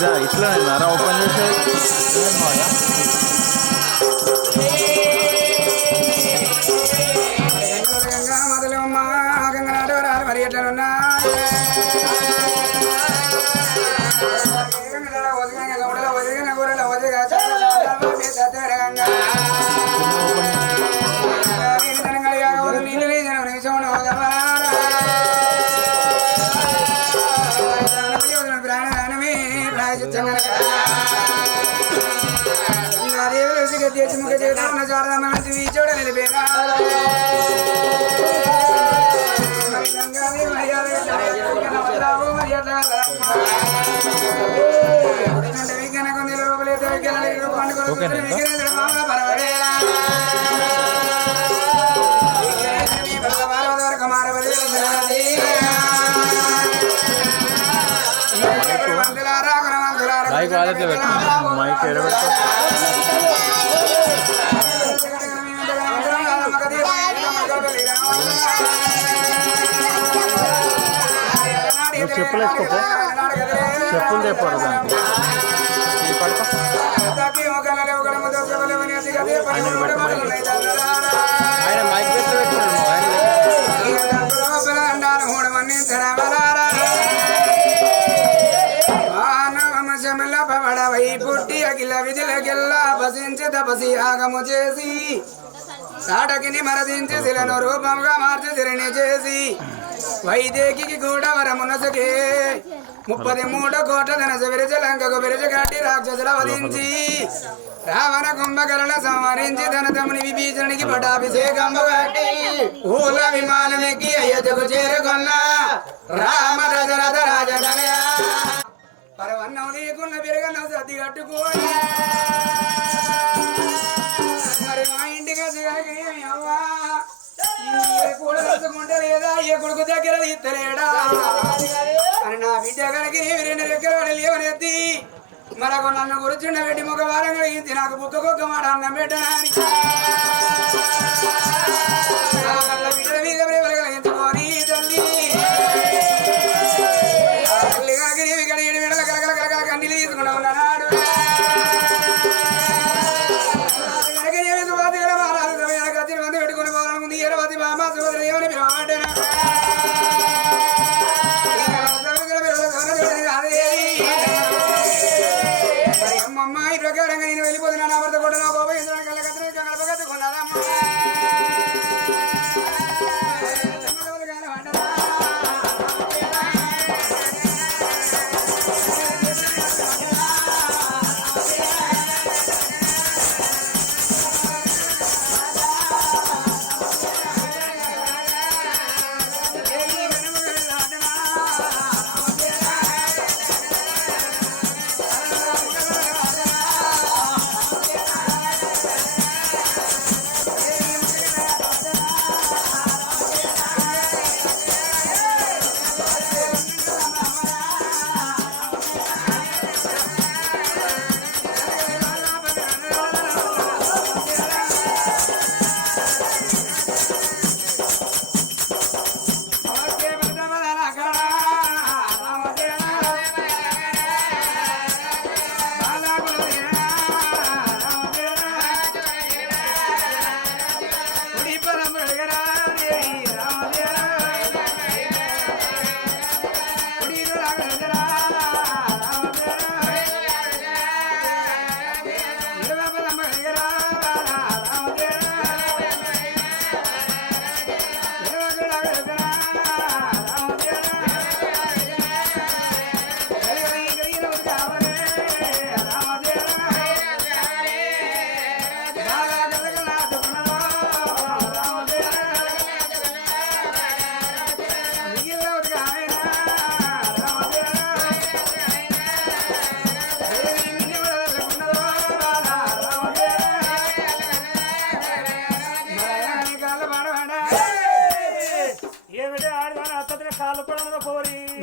ఇదా ఇట్లా నర ఓపెన్ చేసేది గంగా మొదలమ్మ గంగనాడు రారు మరి ఎట్లనున్నా దేశముఖ చేతున్న చారదమ్మనంటి వీచోడ నిలిపేనా మైక్ వాళ్ళకే పెట్టు మైక్ ఎడబెట్టు నువ్వు చెప్పులు వేసుకోపో చెప్పులు చెప్పారు దానికి ఆయన మైక్ పెట్టి పెట్టాడు పడవై పుట్టి అఖిల విధులకెల్లా బసించి తపసి ఆగము చేసి సాటకిని మరదించి శిలను రూపంగా మార్చి సిరిని చేసి వైదేకి కూడా వరమునసకే 33 కోట్ల ధనస విరచ లంకకు విరచ కట్టి రాక్షసుల వధించి రావణ కుంభకరణ సంహరించి ధనతముని విభీషణునికి పటాభిషేకం కట్టి ఊల విమానమెక్కి అయోధ్యకు చేరుకున్న రామ దశరథ రాజధనయ పరవన్నం లేకున్న పెరగన్నం సర్ది కట్టుకోని మరి మా ఇంటికి అవ్వా కూడా రసుకుంటే లేదా ఏ కొడుకు దగ్గర ఇత్తలేడా అని నా బిడ్డ కనుక 2 రెక్కలు లేవనెత్తి మరొక నన్ను గురించిన పెట్టి ముఖ వారం కలిగించి నాకు బుక్కకొక్క మాట అన్నం పెట్టడానికి బిడ్డ మీద ప్రేమలు కలిగించుకొని తల్లి తల్లి కనుక నీవి ఇక్కడ 7 వేళ కలకల కలకల కన్నీళ్ళు తీసుకున్నా ఉన్నాడు పెట్టుకుని పోవాలని ముందు ఏరవతి బామ్మ సోదరు ఏమని పిలవమంటేనా అమ్మాయి ప్రకారంగా నేను వెళ్ళిపోతున్నాను అమృత కూడా నా బాబు కట్టుకున్నారమ్మా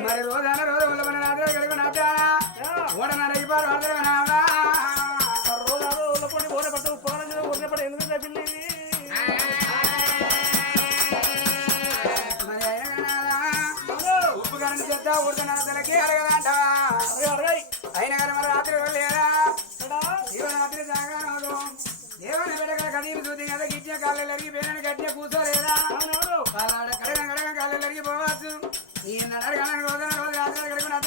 మరి రోజాన రోజు మన నాదే గడుగు నాదానా ఓడన రైపారు అందరూ నాదా రోజాన రోజులపడి ఓడ పట్టు ఉప్పగన ఓడనపడి ఎందుకు పిల్లి మరి అయినా ఉప్పుగన చేద్దా ఊరుకున్న తలకి అడగదంట అయినా కదీలు చూసి కదా గిట్టే కాళ్ళు ఎరిగి పేరని గట్టిగా కూర్చోలేదా వాళ్ళ కడగ కడగ కాళ్ళు ఎరిగి పోవచ్చు ఈ నడగడానికి రోజు రోజు రాత్రి కడుగున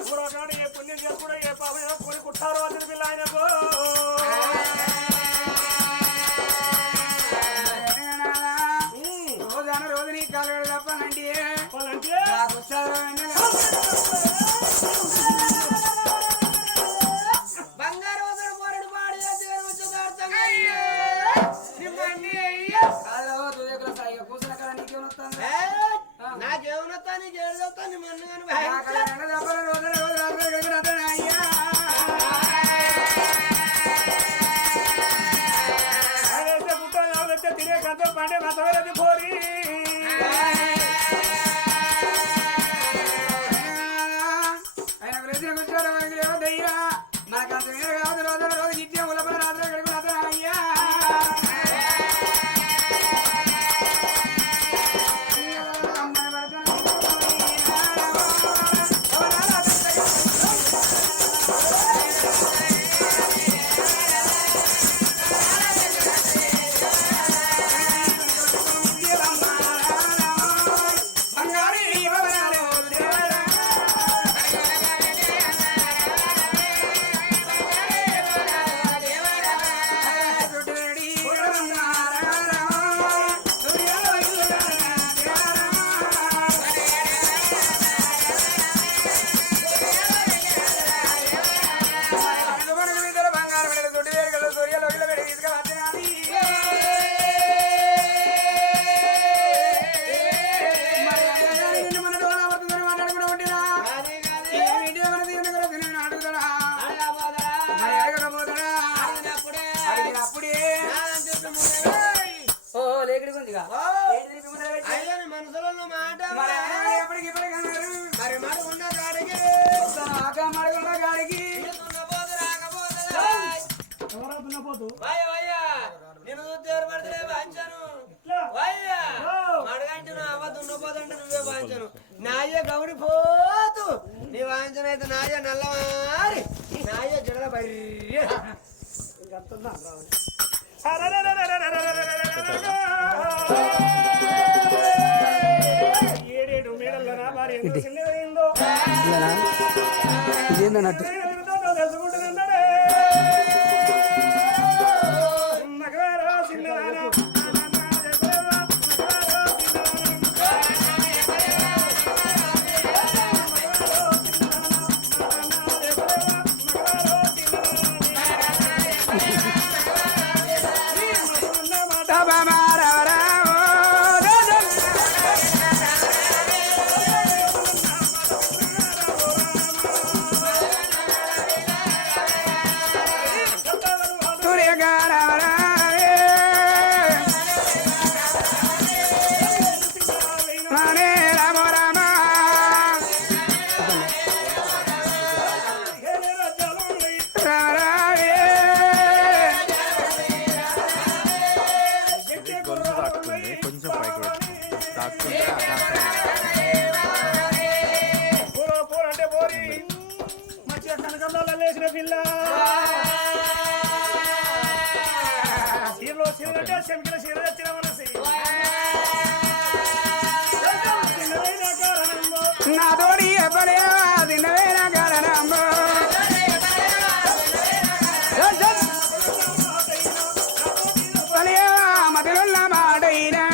పూర్వకాడు ఏ పుణ్యం చేసుకుంటే ఏ పాపం కొని కుట్టారో అని పిల్ల ఆయనకు రోజు నీ కాలు తప్పనంటే బంగారు పోరడు పాడు కూర్చున్న కదా నీకేమొస్తాను నాకేమనొస్తా నీకు ఏడుతా నీ మన్ను రోజు రోజు రాత్రి గడుపున అయ్యా తినే కంటే పండే మతవేది పోరి ఆయన ప్రశ్న కూర్చోవడం మనకి లేవద్దయ్యా మనకు అంత మీద కాదు రోజు రోజు గిట్టే ఉలపల రాత్రి గడుపున అయ్యా మనసులో మాట మరి మాట ఉన్న కాడికి నేను చూస్తే పడితే వాయించాను మడగంటే అవ్వ దున్నపోతుంటే నువ్వే వాయించాను నాయ గౌడి పోతు నీ వాయించను అయితే నాయ నల్లవారి నాయ జడల బర్రె ఏడేడు మేడల్లో నా భార్య ఎందుకు చిన్నదైందో ఇదేందన్నట్టు తెలుసుకుంటున్నాడే మగవారా చిన్నదానా కొంచెం పైకి తాకుంటే అంటే పోరి మంచిగా కనకంలో లేచిన పిల్ల చీరలో చీరంటే శంకిల చీర తెచ్చిన మనసి నా తోడి ఎప్పుడే తిన్నవేనా కారణమ్మో మధురున్న మాటైనా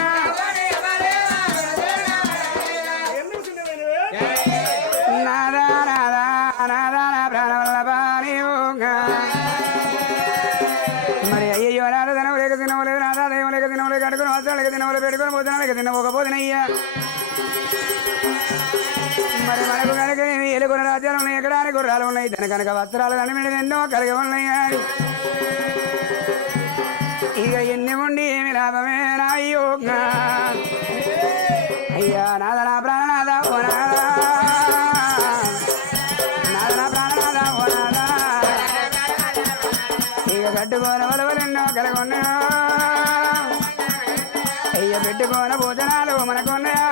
నాదా నాదా నాదా ప్రాణవల్లభాని మరి అయ్యో నాద ధనము లేక తినవలేదు నాదా దైవం లేక తినవలేదు కడుకుని వస్త్రాలకి తినవలు పెట్టుకుని భోజనాలకి తినవకపోతున్నాయ్యా మరి మనకు కనుక ఎలుగున రాజ్యాలు ఉన్నాయి ఎక్కడానికి గుర్రాలు ఉన్నాయి తన కనుక వస్త్రాలు అనిమిడి ఎన్నో కలిగి ఉన్నాయి ఇక ఎన్ని ఉండి ఏమి లాభమే నాయ్యో అయ్యా నాద నా ప్రాణనాథ ఓ నాద నాద నా ప్రాణనాథ ఓ నాద ఇక కట్టుకోన వలవలెన్నో కలగొన్నా అయ్య పెట్టుకోన భోజనాలు మనకున్నాయా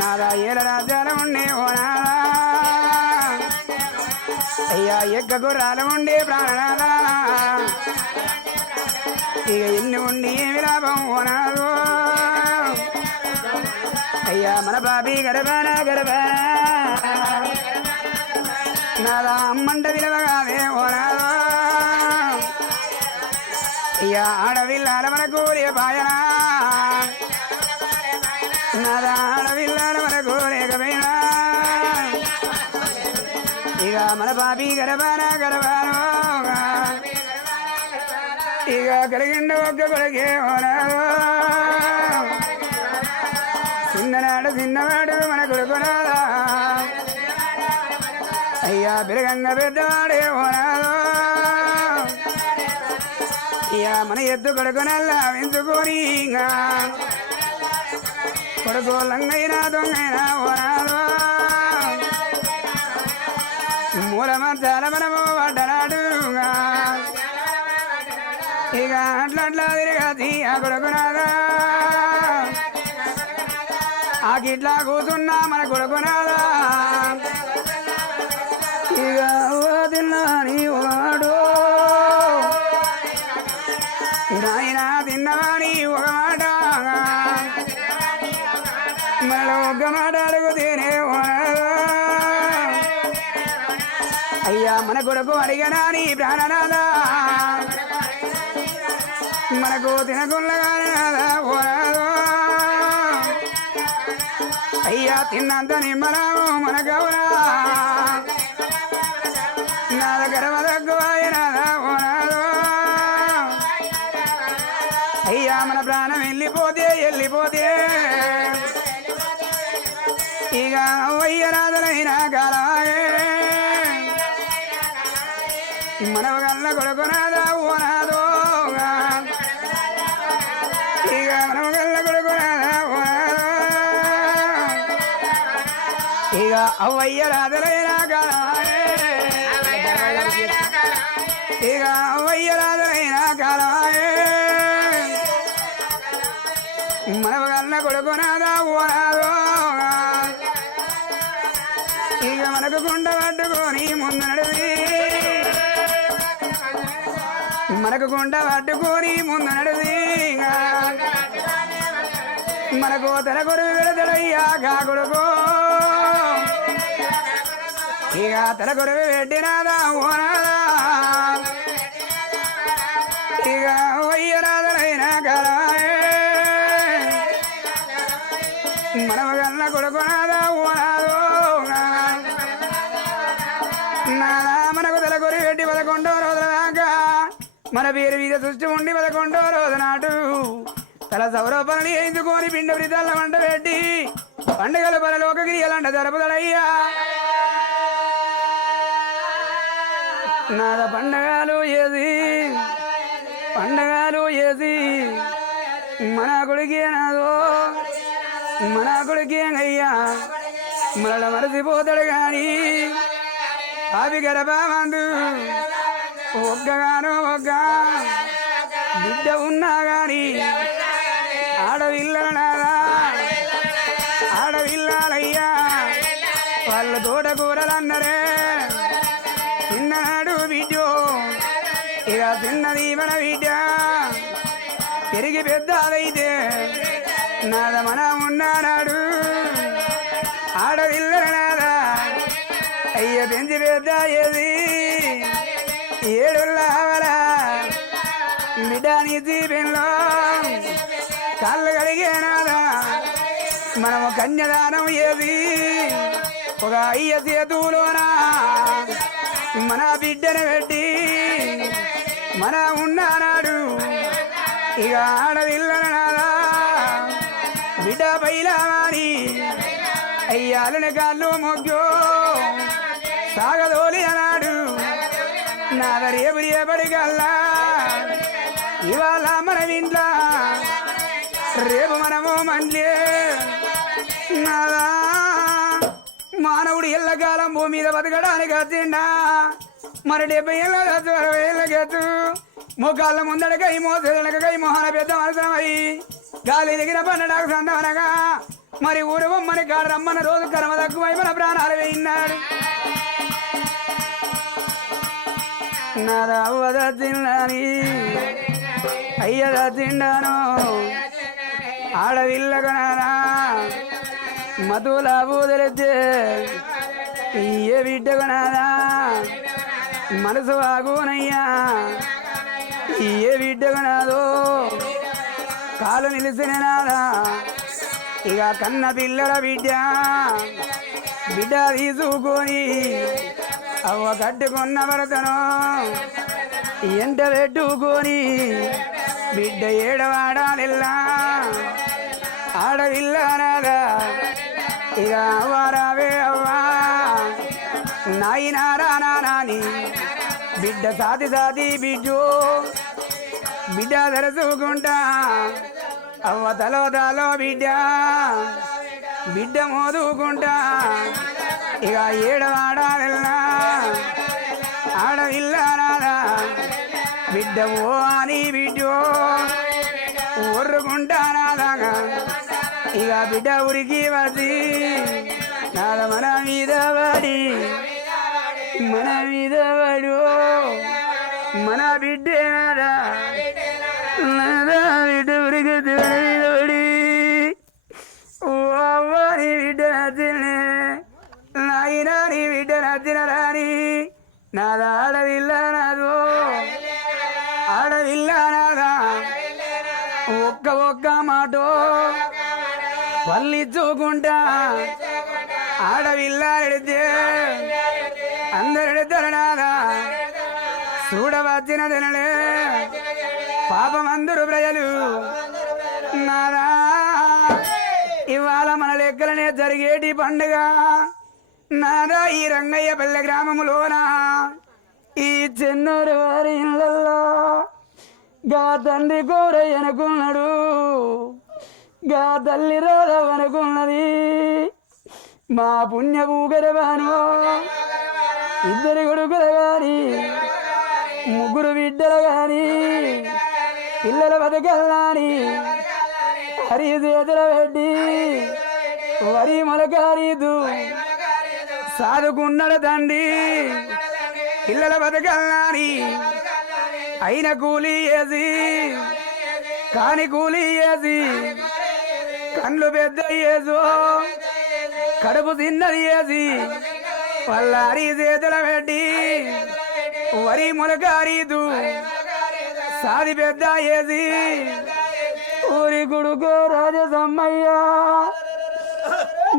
నాదా ఏల రాజ్యాలు ఉండి ఓ నాదా అయ్యా ఎక్కకు రాలముండే ప్రాణనాథ ఇక ఎన్ని ఉండి ఏమి లాభం ఓనాదు అయ్యా మన బాబీ గరబానా నాదా అమ్మంట విలువగానే ఓనాదు అయ్యా ఆడవిల్లాల మనకు రేపాయనా నాదా ఆడవిల్లాల మనకు లేకపోయినా ఇక మన బాబీ గరబానా ఇక కలిగిండు ఒక్క కొడుకే ఓనాదు చిన్నవాడు మన కొడుకునాదా అయ్యా పెరగంగ పెద్దవాడే ఓనాదు ఇక మన ఎద్దు కొడుకునల్లా వెంచుకొని కొడుకు లంగైనా దొంగైనా ఓనాదు మూలమంచాల మనము పడ్డనాడు ఇక అట్లా తిరగతి ఆ కొడుకునాదా ఆ గిట్లా కూతున్నా మన కొడుకునాదా ఇక తిన్నాని వాడు నాయన తిన్నవాణి ఒక మాట మన ఒక్క మాట అడుగుతేనే అయ్యా మన కొడుకు అడిగనాని ప్రాణనాదా మనకు తినకుల్లగానాదా అయ్యా తిన్నంత నిమ్మరాము మన గౌరా నాద గర్వ దగ్గవాయనాదా అయ్యా మన ప్రాణం వెళ్ళిపోతే ఇక అయ్యనాథనైనా కాలాయే మన గల్ల కొడుకునాదా ఓనాదో ఇక మన గల్ల కొడుకునాదా ఓనాదో ఇక అవ్వయ్య రాధలైనా కాలాయే ఇక అవ్వయ్య రాధలైనా కాలాయే మన గల్ల కొడుకునాదా ఓనాదో ఇక మనకు గుండ పట్టుకొని ముందు నడివి మనకు గుండ పట్టుకొని ముందు నడివి మనకు తన కొడుకు పెడతాడయ్యా కాకుడుకో ఇక తన కొడుకు పెట్టినాదా ఓనాదా ఇక వయ్యరాదనైనా కలాయే మనము గల్ల కొడుకునాదా ఓనాదో నాదా మనకు తల కొరి పెట్టి 11వ రోజుల దాకా మన పేరు మీద సృష్టి ఉండి 11వ రోజు నాటు తల సౌరపని వేయించుకొని పిండి వృతాల వంట పెట్టి పండుగల పరలోక గిరియాలంట జరుపుదడయ్యా నాద పండగలు ఏది మన కొడుకేనయ్యా మనల మరచిపోతాడు గాని అవి గర్భమందు ఒక్క బిడ్డ ఉన్నా గాని ఆడవిల్లాలయ్యా వాళ్ళ తోటకూరలన్నరే చిన్ననాడు బిడ్డో ఇక చిన్నది మన బిడ్డ పెరిగి పెద్దదైతే నాద మన ఉన్నాడు ఆడవిల్లనాదా అయ్య పెంచి పెద్ద ఏది 7 లావరా బిడ్డ నీ జీవితంలో కాళ్ళు కడిగేనాదా మనము కన్యదానం ఏది ఒక అయ్య చేతులోనా మన బిడ్డను పెట్టి మన ఉన్నాడు ఇక ఆడవిల్లనాదా బిడ్డ పైలాని అయ్యాలని కాళ్ళు మొగ్గో సాగదోలి అన్నాడు నాద రేపటి కల్లా ఇవాళ మన ఇంట్లో రేపు మనము మండ్లే నాదా మానవుడు ఎల్లకాలం భూమి మీద బతకడానికి వచ్చిండా మరి 70 ఏళ్ళ 60 ఏళ్ళకెత్తు మోకాళ్ళ ముందడకై మోసలకై మొహన పెద్ద అవసరమై గాలి దిగిన పండడానికి సందవనగా మరి ఊరు బొమ్మని కాడ రమ్మన్న రోజు కర్మ తక్కువై మన ప్రాణాలు వేయినాడు నాదా అవ్వద తిన్నాని అయ్యద తిండాను ఆడవిల్లగనారా మధులా బూదెలితే ఏ బిడ్డగనాదా మనసు ఆగునయ్యా ఏ బిడ్డగనాదో కాలు నిలిసిన నాదా ఇక కన్న పిల్లల బిడ్డ బిడ్డ తీసుకొని అవ్వ కట్టుకున్న భరతను ఎంట పెట్టుకొని బిడ్డ ఏడవాడాలిల్లా ఆడవిల్లనాదా ఇక అవ్వరావే అవ్వా నాయనారా నాని బిడ్డ సాతి సాతి బిడ్డు బిడ్డ తెరచుకుంటా అవ్వ తలో బిడ్డ బిడ్డ మోదుకుంటా ఇక ఏడవాడాలిల్లా ఆడవిల్లనాదా బిడ్డ ఓ అని బిడ్డో ఊరుకుంటానాదాగా ఇక బిడ్డ ఉరికి వచ్చి నాద మన మీద పడి మన బిడ్డే నాదా బిడ్డ ఉరికి పడి ఓ అవ్వ నీ బిడ్డ నచ్చినే నాయనా నీ బిడ్డ నచ్చిన రాని నాదా ఆడవిల్లనాదా ఒక్క మాటో పల్లిచ్చుకుంటా ఆడవిల్లాడితే అందరెడతారు నాదా చూడవచ్చిన తినలే పాపం అందరూ ప్రజలు నాదా ఇవాళ మన లెక్కలనే జరిగేటి పండుగ నాదా ఈ రంగయ్య పల్లె గ్రామములోన ఈ చెన్నూరు వారి ఇళ్ళల్లో గా తండ్రి కోరయ్య అనుకున్నాడు గా తల్లి రాదవనుకున్నది మా పుణ్యపు గరబాను ఇద్దరు కొడుకులు గాని ముగ్గురు బిడ్డలు గాని పిల్లల బతకల్లాని హరి చేతుల పెట్టి వరి మొలకారీదు సాదుకున్నాడు తండ్రి పిల్లల బతకల్లాని అయిన కూలీ వేసి కాని కూలీ వేసి కళ్ళు పెద్ద వేసు కడుపు తిన్నది వేసి వాళ్ళ హరి చేతుల పెట్టి వరి మొలకారీదు సాది పెద్ద వేసి ఊరి కొడుకో రాజసమ్మయ్య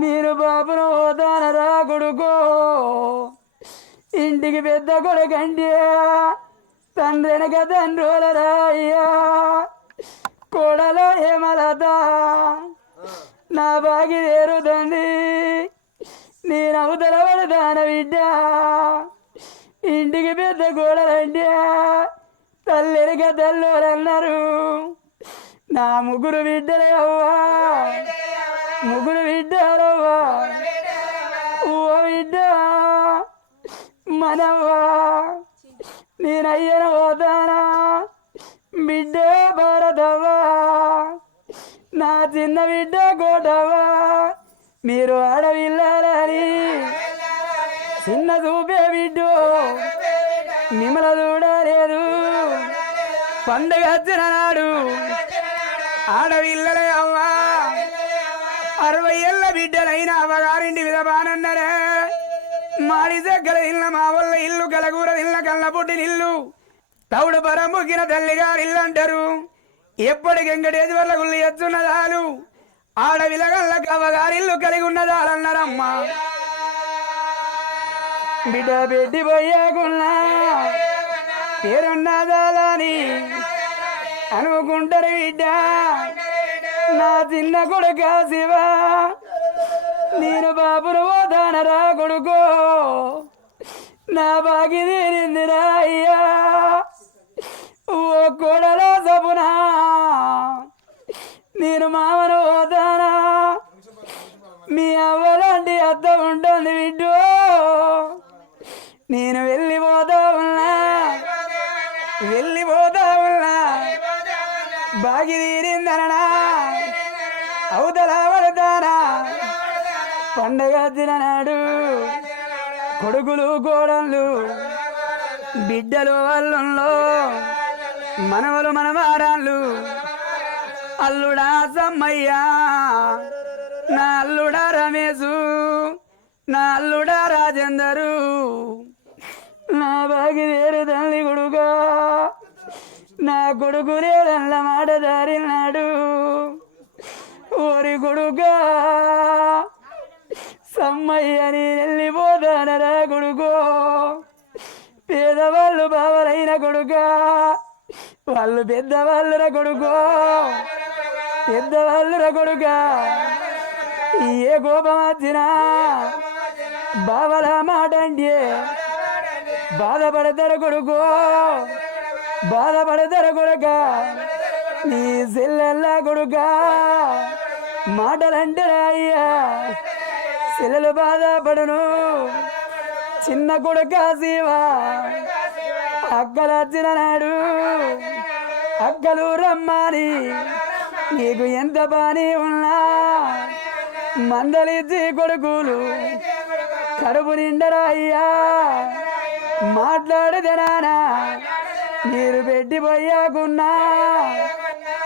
నేను బాబును పోతానరా కొడుకో ఇంటికి పెద్ద కొడుకంటే తండ్రి వెనక తండ్రులరా అయ్యా కోడలో ఏమలత నా బాగి తేరుదండి నేను అవతల పడతాన బిడ్డ ఇంటికి పెద్ద కోడలంటే తల్లి వెనక తల్లులన్నారు నా ముగ్గురు బిడ్డలే అవ్వా ముగ్గురు బిడ్డలవ్వా ఓ బిడ్డ మనవ్వా నేనయ్యను పోతానా బిడ్డ భారతవ్వా నా చిన్న బిడ్డ కోటవ్వా మీరు ఆడవిల్లాలని చిన్న చూపే బిడ్డు మిమ్మల చూడలేదు పండుగ వచ్చిన నాడు ఆడవిల్లలే అవ్వా 60 ఏళ్ళ బిడ్డలైన అవ్వగారింటి విధబానన్నరే మాడి దగ్గర ఇళ్ళ మా వల్ల ఇల్లు కలగూర ఇళ్ళ కళ్ళ పుట్టిన ఇల్లు తౌడు పరముగిన తల్లిగారు ఇల్లు అంటారు ఎప్పటికి వెంకటేశ్వర్ల గుళ్ళు ఎత్తున్నదాలు ఆడవిలగళ్ళకి అవ్వగారిల్లు కలిగి ఉన్నదాలన్నారమ్మా బిడ్డ పెట్టి పోయాకున్నా పేరున్నదాలని అనుకుంటారు బిడ్డ నా చిన్న కొడుక శివా నేను బాబును పోతానరా కొడుకో నా బాగి తీరిందిరా అయ్యా ఓ కొడలా సపునా నేను మామను పోతానా మీ అవ్వలాంటి అత్త ఉంటుంది బిడ్డు నేను వెళ్ళిపోతా ఉన్నా బాగి తీరిందననా అవతల పడతానా పండగ తిననాడు కొడుకులు కోడళ్ళు బిడ్డలు అల్లుల్లో మనవలు మనవారాళ్ళు అల్లుడా సమ్మయ్యా నా అల్లుడా రమేశు నా అల్లుడా రాజేందరు నా బాగి వేరు తల్లి కొడుగా నా కొడుకు నేడల్ల మాట దారినాడు ఓరి కొడుగా సమ్మయ్య నీ వెళ్ళిపోతానరా కొడుకో పేదవాళ్ళు బావలైన కొడుకా వాళ్ళు పెద్దవాళ్ళురా కొడుకో పెద్దవాళ్ళురా కొడుకా ఏ కోపం వచ్చినా బావల మాట అంటే బాధపడతారు కొడుకో బాధపడతారు కొడుక నీ సెల్లెల్లా కొడుకా మాటలంటే అయ్యా సెల్లెలు బాధపడును చిన్న కొడుక శివా అక్కలు వచ్చిన నాడు అక్కలు రమ్మని నీకు ఎంత పని ఉన్నా మందలిచ్చి కొడుకులు కడుపు నిండరా అయ్యా మాట్లాడితే నానా మీరు పెట్టిపోయాకున్నా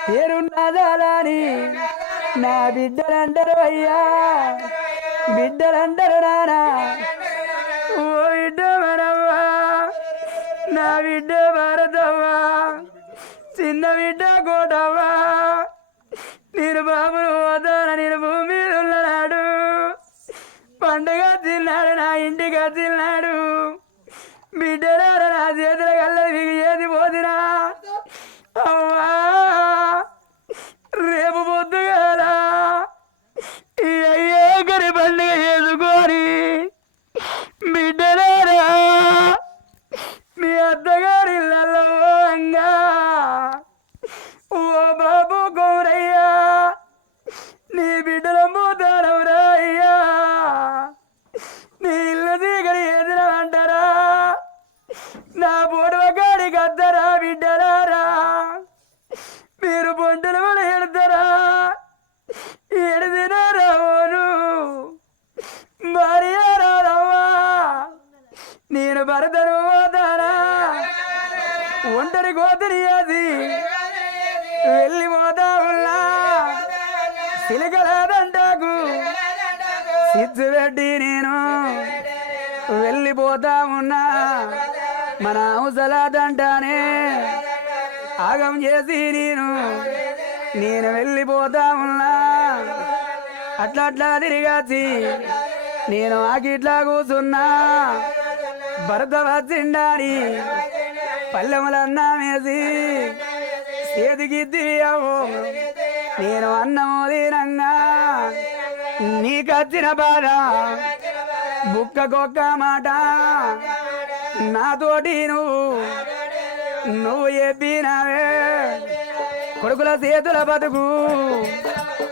పేరున్నదాలని నా బిడ్డలంటారు అయ్యా బిడ్డలంటారు నానా ఓ బిడ్డ మనవ్వా నా బిడ్డ భారతవ్వా చిన్న బిడ్డ కోటవ్వా నేను బాబును పోతాను నేను భూమి మీద ఉన్నాడు పండుగ తిన్నాడు నా ఇంటికి తిన్నాడు బిడ్డలారా నా చేతుల కల్లా మీకు ఏది పోతినా అవ్వా రేపు పొద్దుగాల ఈ అయ్యేకరి పండుగ చేసుకొని బిడ్డలారా మీ అత్తగారి ఇళ్ళల్లో ఓ బాబు గౌరయ్యా నీ బిడ్డల మూతానవురా అయ్యా నీ ఇల్లు దిగడి ఎదిన అంటారా నా పొడవ కాడికి అద్దరా బిడ్డలారా మీరు పొంటలు కూడా ఎడతారా ఎడిదినారా ఓను భార్య రాదవ్వా నేను భరతను పోతానా ఒంటరి కోతని అది వెళ్ళిపోతా ఉన్నా సిలకలాదంటాకు సిచ్చు పెట్టి నేను వెళ్ళిపోతా ఉన్నా మన అవసలాదంటానే ఆగం చేసి నేను వెళ్ళిపోతా ఉన్నా అట్లా అట్లా తిరిగాచి నేను ఆకిట్లా కూర్చున్నా భర్త వచ్చిండాని పల్లెములన్నా వేసి చేతికి దివ్యవు నేను అన్నము దీనంగా నీకచ్చిన బాధ బుక్కకొక్క మాట నాతోటి నువ్వు చెప్పినవే కొడుకుల చేతుల బతుకు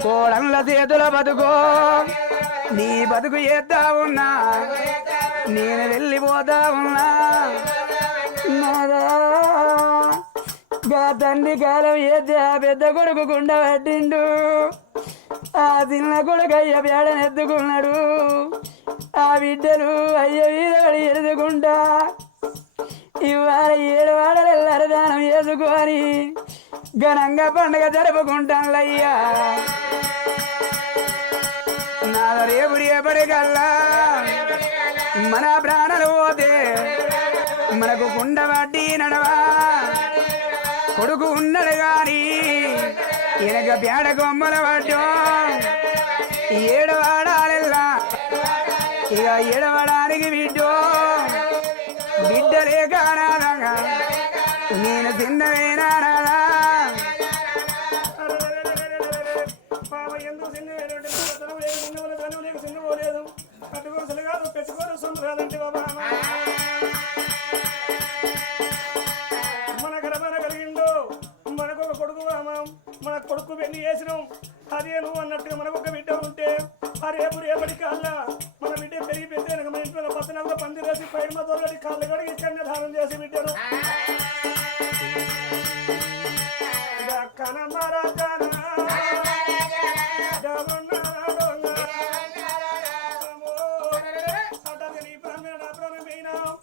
కోడళ్ళ చేతుల బతుకు నీ బతుకు చేద్దా ఉన్నా నేను వెళ్ళిపోతా ఉన్నా గా తండ్రి కాలం ఏది ఆ పెద్ద కొడుకు గుండ పట్టిండు ఆ చిన్న కొడుకు అయ్య పేడను ఎత్తుకున్నాడు ఆ బిడ్డలు అయ్య వీరబడి ఎదుకుంటా ఇవాళ 7 వాడలు ఎల్లరదానం చేసుకొని ఘనంగా పండుగ జరుపుకుంటానులయ్యా నా రేపు రేపటికల్లా మన ప్రాణాలు పోతే మనకు కుండ పట్టి నడవా కొడుకు ఉన్నాడు గాని వెనక పేడ కొమ్మల పడ్డం 7 వాడాలెల్లా ఇక 7 వాడానికి బిడ్డలే కానాగా నేను చిన్నవేనా ఎందుకు చిన్నలేదు కట్టుకోసలు కాదు పెట్టుకోరు సొంత కాదంటే బాబా మన గడపన కలిగిందో మనకు ఒక కొడుకు మన కొడుకు పెళ్లి చేసినాం అదే నువ్వు అన్నట్టుగా మనకు ఒక బిడ్డ ఉంటే ఆ రేపు రేపటి కాళ్ళ మన బిడ్డ పెరిగి పెద్ద మన ఇంట్లో పత్తనాలు పంది వేసి పైన తోటి కాళ్ళు కడిగి ఇక్కడనే దానం చేసి బిడ్డను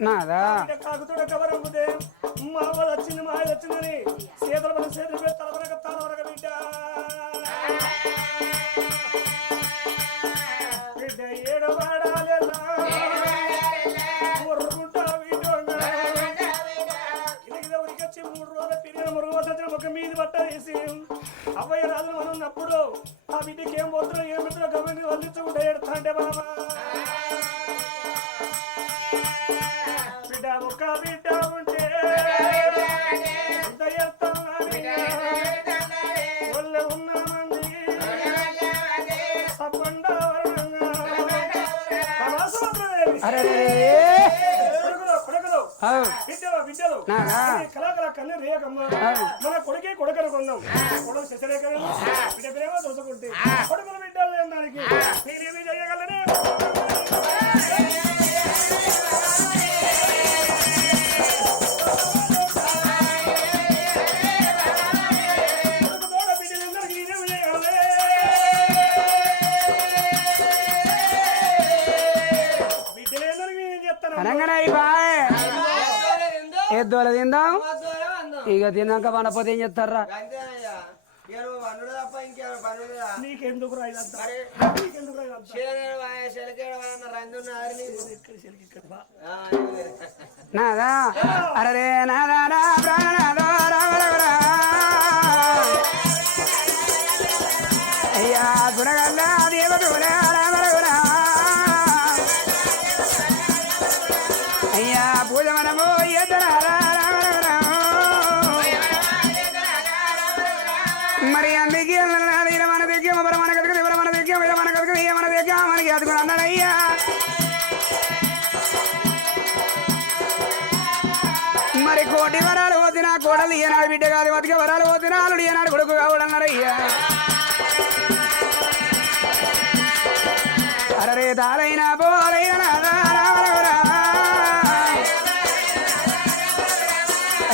నాదా కాకుతుడ కవరంపుతే మా వాళ్ళు వచ్చింది మా ఆయన వచ్చిందని చేతుల మన చేతులు పెట్టి తలవరక తలవరక బిడ్డ బిడ్డ ఏడు వాడాలెల్లా మురుగుంటా వీడోగా ఇది ఉరికొచ్చి 3 రోజుల పిల్లలు మురుగు వచ్చిన ఒక మీది బట్ట వేసి అవ్వయ్య రాజులు మనం ఉన్నప్పుడు ఆ బిడ్డకి ఏం పోతున్నాం ఏం పెట్టినా గవర్నమెంట్ వల్లించకుండా ఎడతా అంటే బాబా బిడ్డ ఒక బిడ్డ ఉంటే ఒళ్ళ ఉన్న మంది సప్పండ అరే బిడ్డలు కళాకళ కన్ను రేకమ్మ మన కొడుకే కొడుకను కొందాం కొడుకు శశరేఖను బిడ్డ ప్రేమ చూసుకుంటే కొడుకులు బిడ్డలు దానికి మీరేమి చేయగలనే అనగానే బాయ్ ఎద్దోల తిందాం ఇక తిన్నాక పనపోతే ఏం చెప్తారా నీకెందుకు నాదా అరే నాదా ప్రాణనాదో రామరగురా అయ్యా గుణగల్లా దేవతుల రామరగురా అయ్యా పూజ మనము ఎద్దరారా రామరగురా మరి అందుకే మన దగ్గర మన కదుకు మన దగ్గర మన కదుకు మన దగ్గర మనకి అదుకుని అన్నాడయ్యా మరి కోటి వరాలు పోతినా కోడలు ఏనాడు బిడ్డ కాదు బతికే వరాలు పోతినా అల్లుడు ఏనాడు కొడుకు కావుడన్నారయ్యా అరే దారైనా పోరైనా రామరగురా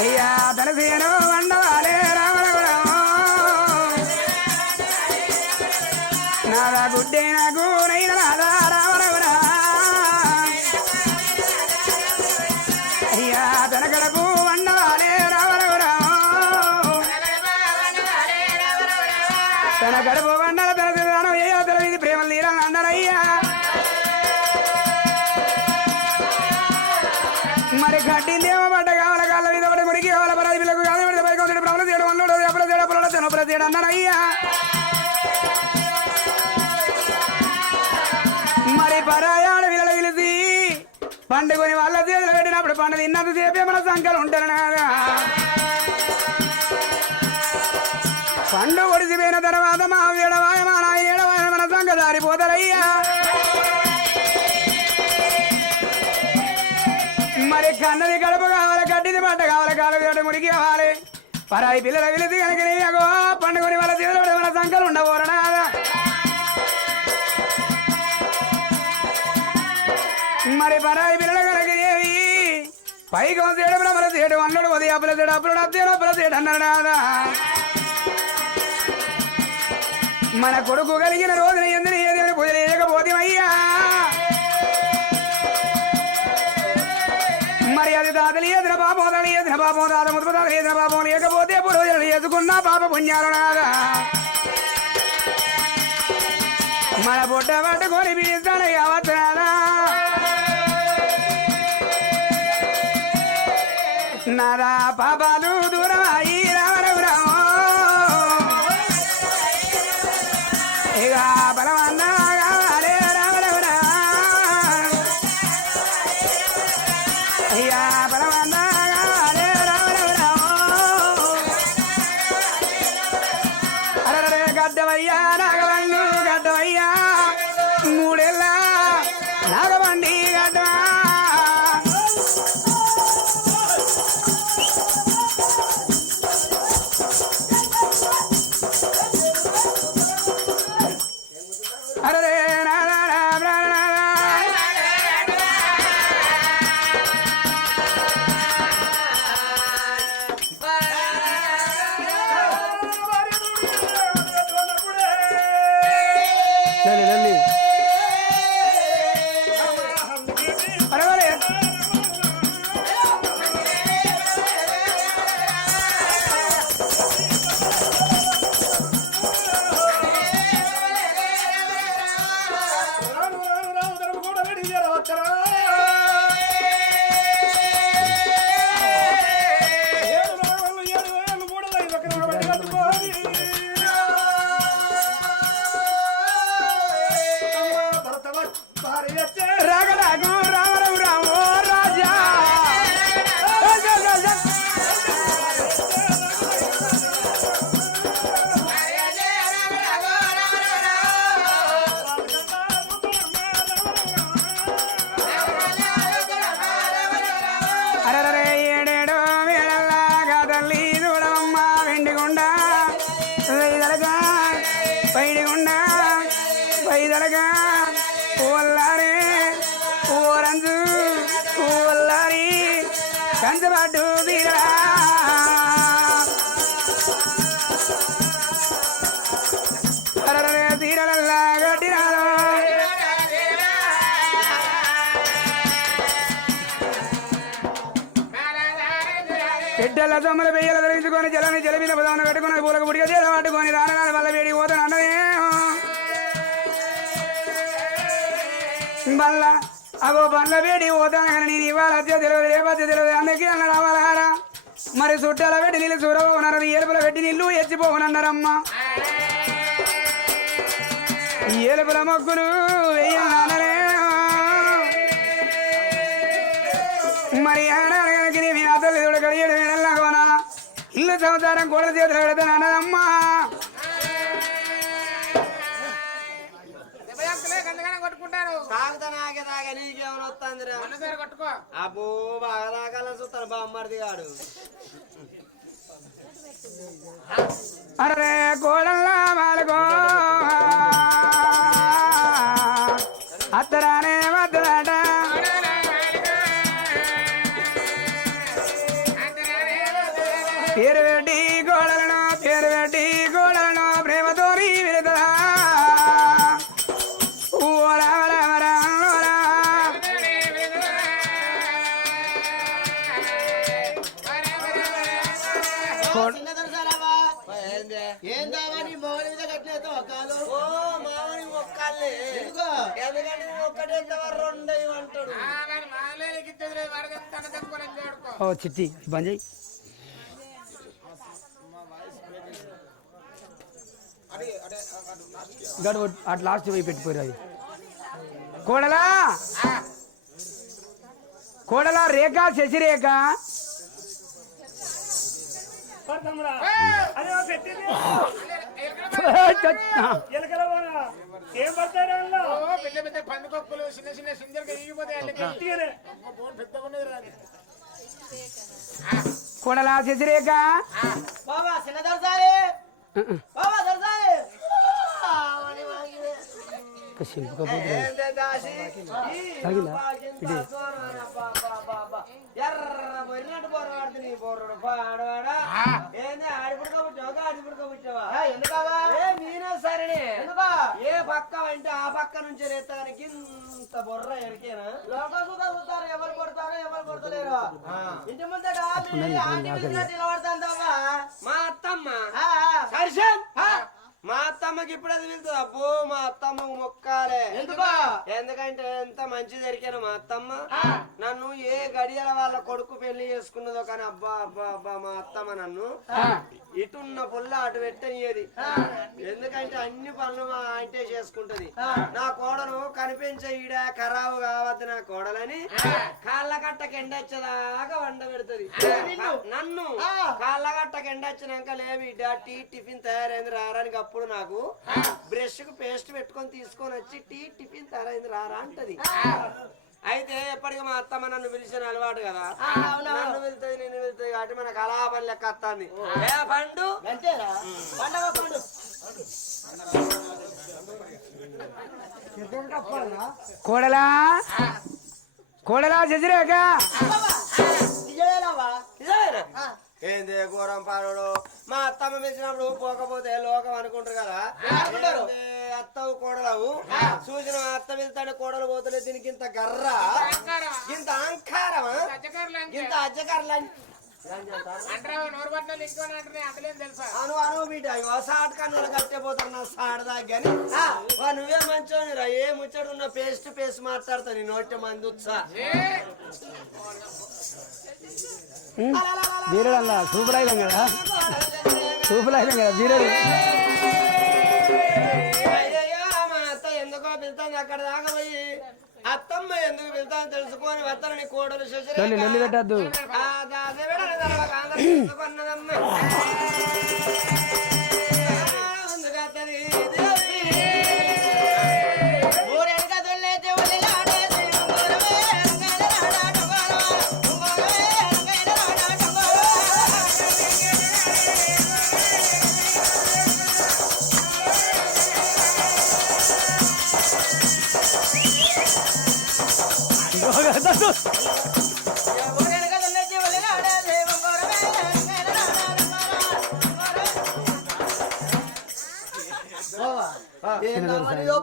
అయ్యా తలసేను వండవాలే రామరగురా నాదా గుడ్డే నాకు నైనా నాదా రామరగురా అయ్యా తన గడపు వండవాలే రామరగురా తన గడపు వండల తన ఏ ఇది ప్రేమలు తీరాలని అన్నారయ్యా మరి కట్టిందేమో పడ్డ కావాల కాళ్ళ మీద పడి మురికి కావాల పరాది పిల్లకు కాదు పడితే పైకి వచ్చి ప్రభుత్వ చేయడం వల్ల ఎప్పుడు చేయడం పొలం తెనప్పుడు చేయడం అన్నారయ్యా మరి పరాయాడ పిల్లలు పిలిచి పండుకొని వాళ్ళ చేతులు పెట్టినప్పుడు పండు తిన్నంత సేపే మన సంఖ్యలు ఉంటారు నాగా పండు ఒడిసిపోయిన తర్వాత మా ఏడవాయ మా నాయన ఏడవాయ మన సంఖ్య జారిపోతారయ్యా మరి కన్నది గడప కావాలి కట్టింది పట్ట కావాలి కాలు మురికి కావాలి పరాయి పిల్లల పిలిచి కనుక పండుకొని వాళ్ళ చేతులు మన సంఖ్యలు ఉండబోరనాగా మరి పరాయి పిల్లల కనుక ఏవి పైకి వసేడు బ్రహ్మల సేడు అన్నుడు ఉదయం అప్పుల సేడు అప్పుడు అప్పులు అప్పుల సేడు అన్నాడు మన కొడుకు కలిగిన రోజున ఎందుకు ఏదేమి పూజ లేకపోతే అయ్యా మరి అది దాతలు ఎదుర పాపం ఎదుర పాపం దాత ముద్దాతలు ఎదుర పాపం లేకపోతే పూర్వజనులు ఎదుకున్న పాప పుణ్యాలు నాగా మన బొట్ట పట్టుకొని పీస్తాను కావచ్చునా నాదా పాపాలు దూరం అయ్యి రామరగురా ఇక బలమన్నా కావాలి రామరగురా అయ్యా బలమన్నా కావాలి రామరగురా అరే గడ్డవయ్యా నాగవల్లు గడ్డవయ్యా మూడేళ్ళ నాగబండి గడ్డ అరే ఎడ్డల సొమ్మల పెయ్యల ధరించుకొని జలని జల మీద పదవున కట్టుకుని పూలకు పుడిగా చేల పట్టుకొని రానరాని వల్ల వేడి పోతాను అన్నదే బల్ల అగో బండ్ల వేడి పోతాను కానీ నేను ఇవాళ వచ్చే తెలియదు రేపచ్చే తెలియదు అందుకే అన్న రావాలరా మరి చుట్టాల పెట్టి నీళ్ళు చూడబోనరు ఏలుపుల పెట్టి నీళ్ళు ఎచ్చిపోనన్నారమ్మా ఏలుపుల మొక్కులు వెయ్యన్నానరే మరి ఆడడానికి మీ అతలు కలియడు వెళ్ళకోనా ఇల్లు సంసారం కూడా చేతులు పెడతాను అన్నదమ్మా అబ్బో బాగా దాకాలని చూస్తాను బామ్మర్ది గాడు అరే కోడల్లా మాలకో అత్తరానే వద్దరాట పేరు పెట్టి కోడలను ప్రేమతో విడతరా చిట్టి బంద్ చేయి గడు అటు లాస్ట్ పోయి పెట్టిపోయారు అది కోడలా రేఖ శశిరేఖ ఏం పడతారు పెద్ద పెద్ద పండుకొక్కులు చిన్న చిన్న సింజలుగా ఈగిపోతాయి కోడలా శశిరేఖ బాబా చిన్న దొరసాలి బాబా దొరసాలి ఎర్రబోయినట్టు బొర్రవాడుతుంది బొర్రడు పాడవాడా ఏంది ఆడిపుడుకోబుచ్చావా ఆడిపుడుకోబుచ్చావా ఎందుకవా ఏ మీనే సరే ఎందుకా ఏ పక్క అంటే ఆ పక్క నుంచి ఎత్తానికి ఇంత బొర్ర ఎరికేనా లోకం చూస్తారు ఎవరు కొడతారో ఎవరు కొడతలేరు ఇంటి ముందట నిలబడతాందమ్మా మా అత్తమ్మ సరిషన్ మా అత్తమ్మకి ఇప్పుడు అది వెళ్తుంది అబ్బో మా అత్తమ్మకు మొక్కాలే ఎందుకంటే ఎంత మంచి జరిగాను మా అత్తమ్మ నన్ను ఏ గడియల వాళ్ళ కొడుకు పెళ్లి చేసుకున్నదో కానీ అబ్బా అబ్బా అబ్బా మా అత్తమ్మ నన్ను ఇటున్న పుల్ల అటు పెట్టనియది ఎందుకంటే అన్ని పనులు మా అంటే చేసుకుంటది నా కోడలు కనిపించే ఈడ ఖరాబు కావద్దు నా కోడలని కాళ్ళ కట్టకి ఎండొచ్చేదాకా వండ పెడుతుంది నన్ను కాళ్ళ కట్టకి ఎండొచ్చినాక లేవి టీ టిఫిన్ తయారైంది రారానికి అప్పుడు నాకు బ్రష్ కు పేస్ట్ పెట్టుకొని తీసుకొని వచ్చి టిఫిన్ తయారైంది రారా అంటది అయితే ఎప్పటికీ మా అత్తమ్మ నన్ను పిలిచిన అలవాటు కదా నన్ను వెళ్తుంది నేను వెళ్తుంది కాబట్టి మనకు అలా పని లెక్క వస్తుంది ఏ పండు కోడలా శశిరేఖ ఏంది ఘోరం పాడు మా అత్తమ్మ పిలిచినప్పుడు పోకపోతే లోకం అనుకుంటారు కదా అత్తవు కోడలవు చూసిన అత్త వెళ్తాడు కోడలు పోతలే దీనికి ఇంత గర్ర ఇంత అహంకారమా ఇంత అజ్జకర్ల అను అను బిడ్డ సాట్ కన్నులు కట్టేపోతారు నా సాడ్ దాన్ని నువ్వే మంచోని రా ఏ ముచ్చడు ఉన్న పేస్ట్ మాట్లాడతా నీ నోటి మంది ఉత్సా బీరడల్లా సూపర్ అయిదాం కదా బీరడు మా అత్త ఎందుకో పిలుతాను అక్కడ దాకా పోయి అత్తమ్మ ఎందుకు పిలుతాను తెలుసుకొని వత్తని కోడలు లొల్లి పెట్టద్దు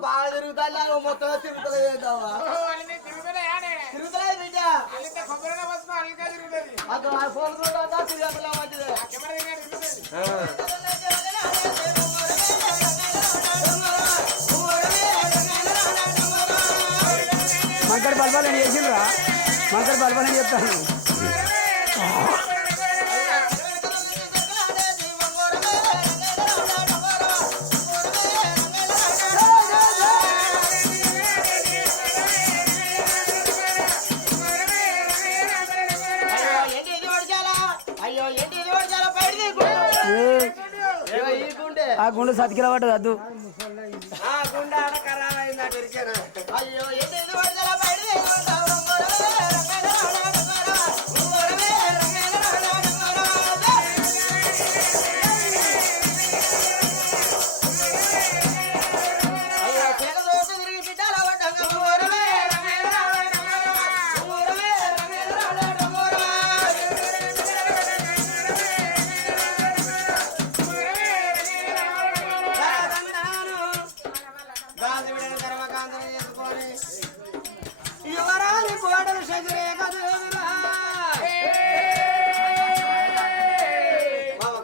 బాగా తిరుగుతా మొత్తం తిరుగుతలేదావా తిరుగుతలేదు బిడ్డ అల్లితే కొబ్బరిన వస్తున్నా అల్లికా తిరుగుతుంది అది ఆ ఫోన్ కూడా తిరిగి మంచిది ఆ కెమెరా తిరిగి తిరుగుతుంది మంకడి బల్బాలని చేసిండ్రా మంకడి బల్బాలని చెప్తాను ఆ గుండె సతికిల పట్టదు అద్దు ఆ గుండె ఆడ ఖరాబ్ అయింది అటు ఇరికేనా అయ్యో యువరాలి కోడలు శజరే కదురా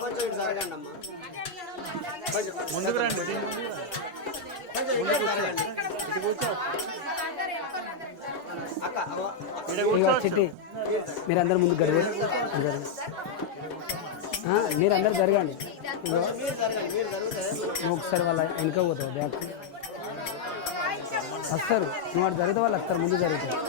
కొంచెం ఇటు జరగండి అమ్మా ముందుకు రండి కొంచెం ఇటు జరగండి అక్క చిట్టి మీరందరూ ముందు గడవరు మీరందరూ జరగండి మీరు జరగండి మీరు జరిగితే నువ్వు ఒకసారి వాళ్ళ వెనుక పోతావు బ్యాక్ వస్తారు నువ్వు అటు జరిగితే వాళ్ళు వస్తారు ముందు జరుగుతావు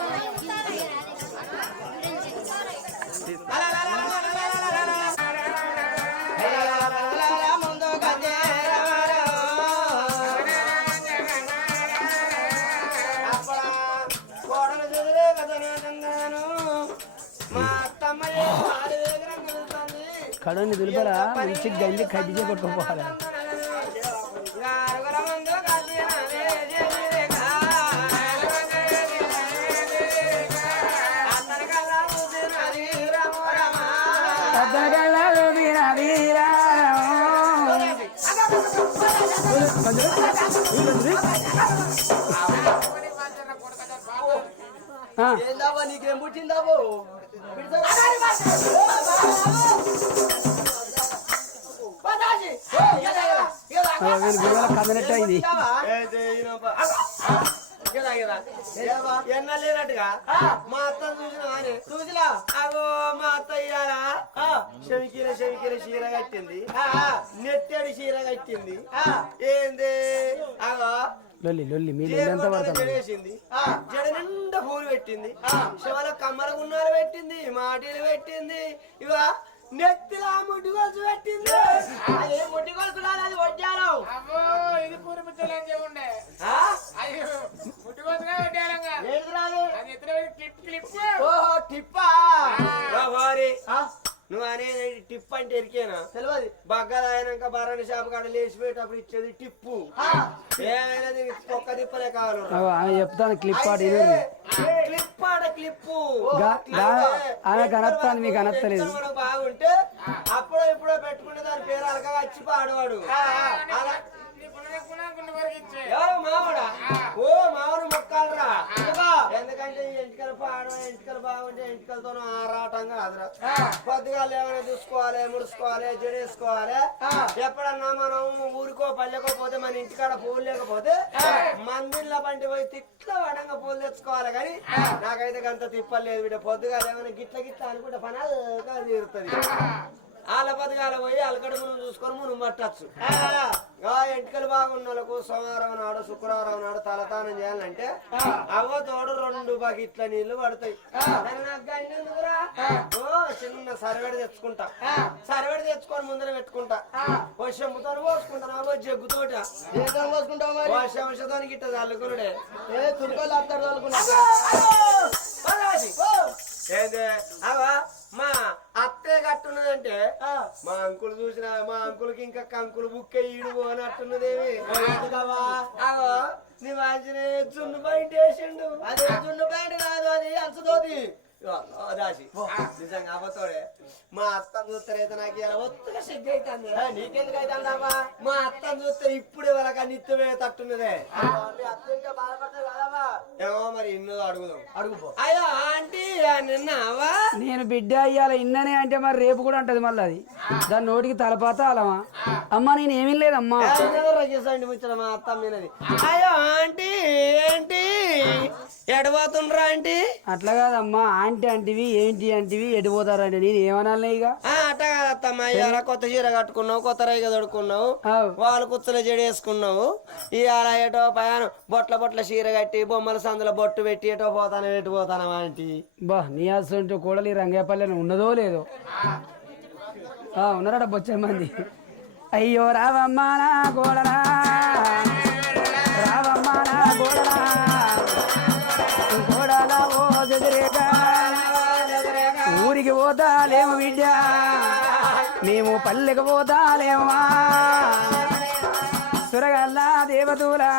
కోడలు చదివే కదను మా అత్తమ్మయ్య కడని దులిపరా మంచి గంజి కడ్డీ కొట్టుకోవాలి ఏందావా నీకేం పుట్టిందావో కదనట్టు అయింది ఎన్న లేనట్టుగా మా అత్త చూసినా అగో మా అత్త ఇయ్యాలా శమికిల చీర కట్టింది నెత్తడి చీర కట్టింది ఏంది అగో లొల్లి లొల్లి మీరు ఎంత పడతారు జడేసింది జడ నిండా పూలు పెట్టింది శివల కమ్మల గున్నాలు పెట్టింది మాటీలు పెట్టింది ఇవ నెత్తిలా ముడ్డి గొలుసు పెట్టింది అదే ముట్టి కొలుకులా అది వడ్డాను అబ్బో ఇది పూరి పిచ్చలేం ఉండే అయ్యో ముట్టుకోసగా పెట్టాలంగా ఏది రాదు అది ఎత్తున క్లిప్ క్లిప్ ఓహో టిప్పా నువ్వు అనేది టిప్ అంటే ఎరికేనా తెలియదు బగ్గలు అయినాక బరాని షాప్ కాడ లేచిపోయేటప్పుడు ఇచ్చేది టిప్పు ఏమైనా దీనికి ఒక్క తిప్పలే కావాలి ఆమె చెప్తాను క్లిప్ ఆట క్లిప్ ఆడ క్లిప్పు ఆమె కనత్తాను మీకు అనత్తలేదు మనకు బాగుంటే అప్పుడో ఇప్పుడో పెట్టుకుంటే దాని పేరు అలగా వచ్చి పాడవాడు అలా ఎవరు మావాడా ఓ మావుడు మొక్కాలరా ఎందుకంటే ఎంటికలు పాడడం ఎంటికలు బాగుంటే ఎంటికలతో ఆరాటంగా అదరా కొద్దిగా ఏమైనా చూసుకోవాలి ముడుచుకోవాలి జడేసుకోవాలి ఎప్పుడన్నా మనం ఊరికో పల్లెకో పోతే మన ఇంటికాడ పూలు లేకపోతే మందిర్ల బండి పోయి తిట్ల వడంగా పూలు తెచ్చుకోవాలి కానీ నాకైతే గంత తిప్పలేదు బిడ్డ పొద్దుగా ఏమైనా గిట్ల గిట్ల అనుకుంటే పని అల్గా తీరుతుంది వాళ్ళ పథకాలు పోయి అలకడ మనం చూసుకొని మనం పట్టచ్చు ఎంటికలు బాగున్న వాళ్ళకు సోమవారం నాడు శుక్రవారం నాడు తలతానం చేయాలంటే అవ్వ తోడు 2 బకెట్ల నీళ్లు పడతాయి ఓ చిన్న సరివెడ తెచ్చుకుంటా సరివెడ తెచ్చుకొని ముందర పెట్టుకుంటా ఓ చెంబుతో పోసుకుంటాను అవో జగ్గుతోట ఏం పోసుకుంటావు మరి ఓ శంశతో గిట్ట చల్లుకునుడే ఏ తుడుకోలు అత్తాడు తోలుకున్నా అవా మా అత్తే కట్టున్నదంటే మా అంకులు చూసిన మా అంకులకి ఇంకా కంకులు బుక్క ఈడు పోనట్టున్నదేమి అవో నీ మంచిన జున్ను బయట వేసిండు అది జున్ను ప్యాంట్ కాదు అది అంచుతోటి రాసి నిజంగా అవ్వతోడే మా అత్తను చూస్తారైతే నాకు ఇలా ఒత్తుగా సిగ్గు అవుతుంది. నీకెందుకు అవుతుందమ్మా? మా అత్తను చూస్తే ఇప్పుడే వాళ్ళకి నిత్యమే తట్టున్నదే. అత్త ఇంకా బాధపడతావు కదమ్మా? ఏమో మరి ఇన్నో అడుగుదాం. అడుగుపో. అయ్యో ఆంటీ నిన్న అవ్వా నేను బిడ్డ అయ్యాల ఇన్ననే అంటే మరి రేపు కూడా అంటది మళ్ళీ అది దాని నోటికి తలపాత అలమా అమ్మా నేను ఏమీ లేదమ్మా రగిసండి ముచ్చట మా అత్త మీనది. అయ్యో ఆంటీ ఏంటి ఎడబోతుండ్రా ఆంటీ? అట్లా కాదమ్మా ఆంటీ అంటివి ఏంటి అంటివి ఎడిపోతారంటే నేను ఏమనాలి ఇక అట్ట కాదత్తమ్మా ఇవాళ కొత్త చీర కట్టుకున్నావు, కొత్త రైగ తొడుకున్నావు, వాళ్ళు కుచ్చల జడ వేసుకున్నావు. ఇవాళ ఏటో పయాను బొట్ల బొట్ల చీర కట్టి బొమ్మల సందులో బొట్టు పెట్టి ఎటో పోతాను ఎటు పోతాను ఆంటీ. బా నీ అసలు కూడలి రంగేపల్లి ఉన్నదో లేదో ఉన్నారట బొచ్చే మంది. అయ్యో రావమ్మా నా గోడరా రావమ్మా నా గోడరా గోడలా ఓ జగరేగా ఊరికి పోతాలేము బిడ్డ మేము పల్లెకి పోతాలేమా సురగల్లా దేవతూలా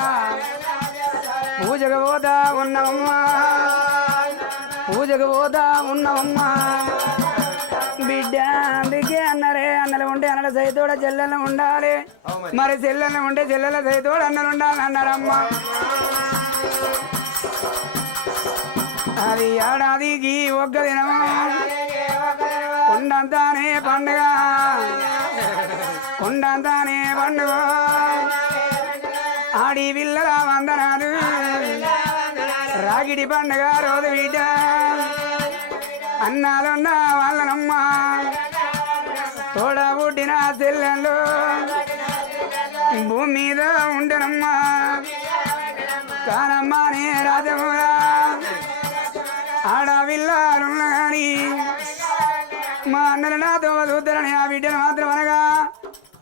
పూజకు పోతా ఉన్నామమ్మా పూజకు పోతా ఉన్నామమ్మా బిడ్డ అందుకే అన్నరే అన్నలు ఉంటే అన్నల సైతోడ చెల్లెలు ఉండాలి మరి చెల్లెలు ఉంటే చెల్లెల సైతోడ అన్నలు ఉండాలి అన్నారమ్మా. అది ఏడాదికి ఒక్క దినం కొండంతానే పండుగ కొండంతానే పండుగ ఆడి పిల్లల వందనాలు రాగిడి పండుగ రోజు బిడ్డ అన్నాలున్న వాళ్ళనమ్మా తోడ పుట్టిన చెల్లెళ్ళు భూమి మీద ఉండనమ్మా కానమ్మానే రాజమురా ఆడవిల్లాలున్న గాని మా అన్నలు నాతో చూద్దరని ఆ బిడ్డను మాత్రం అనగా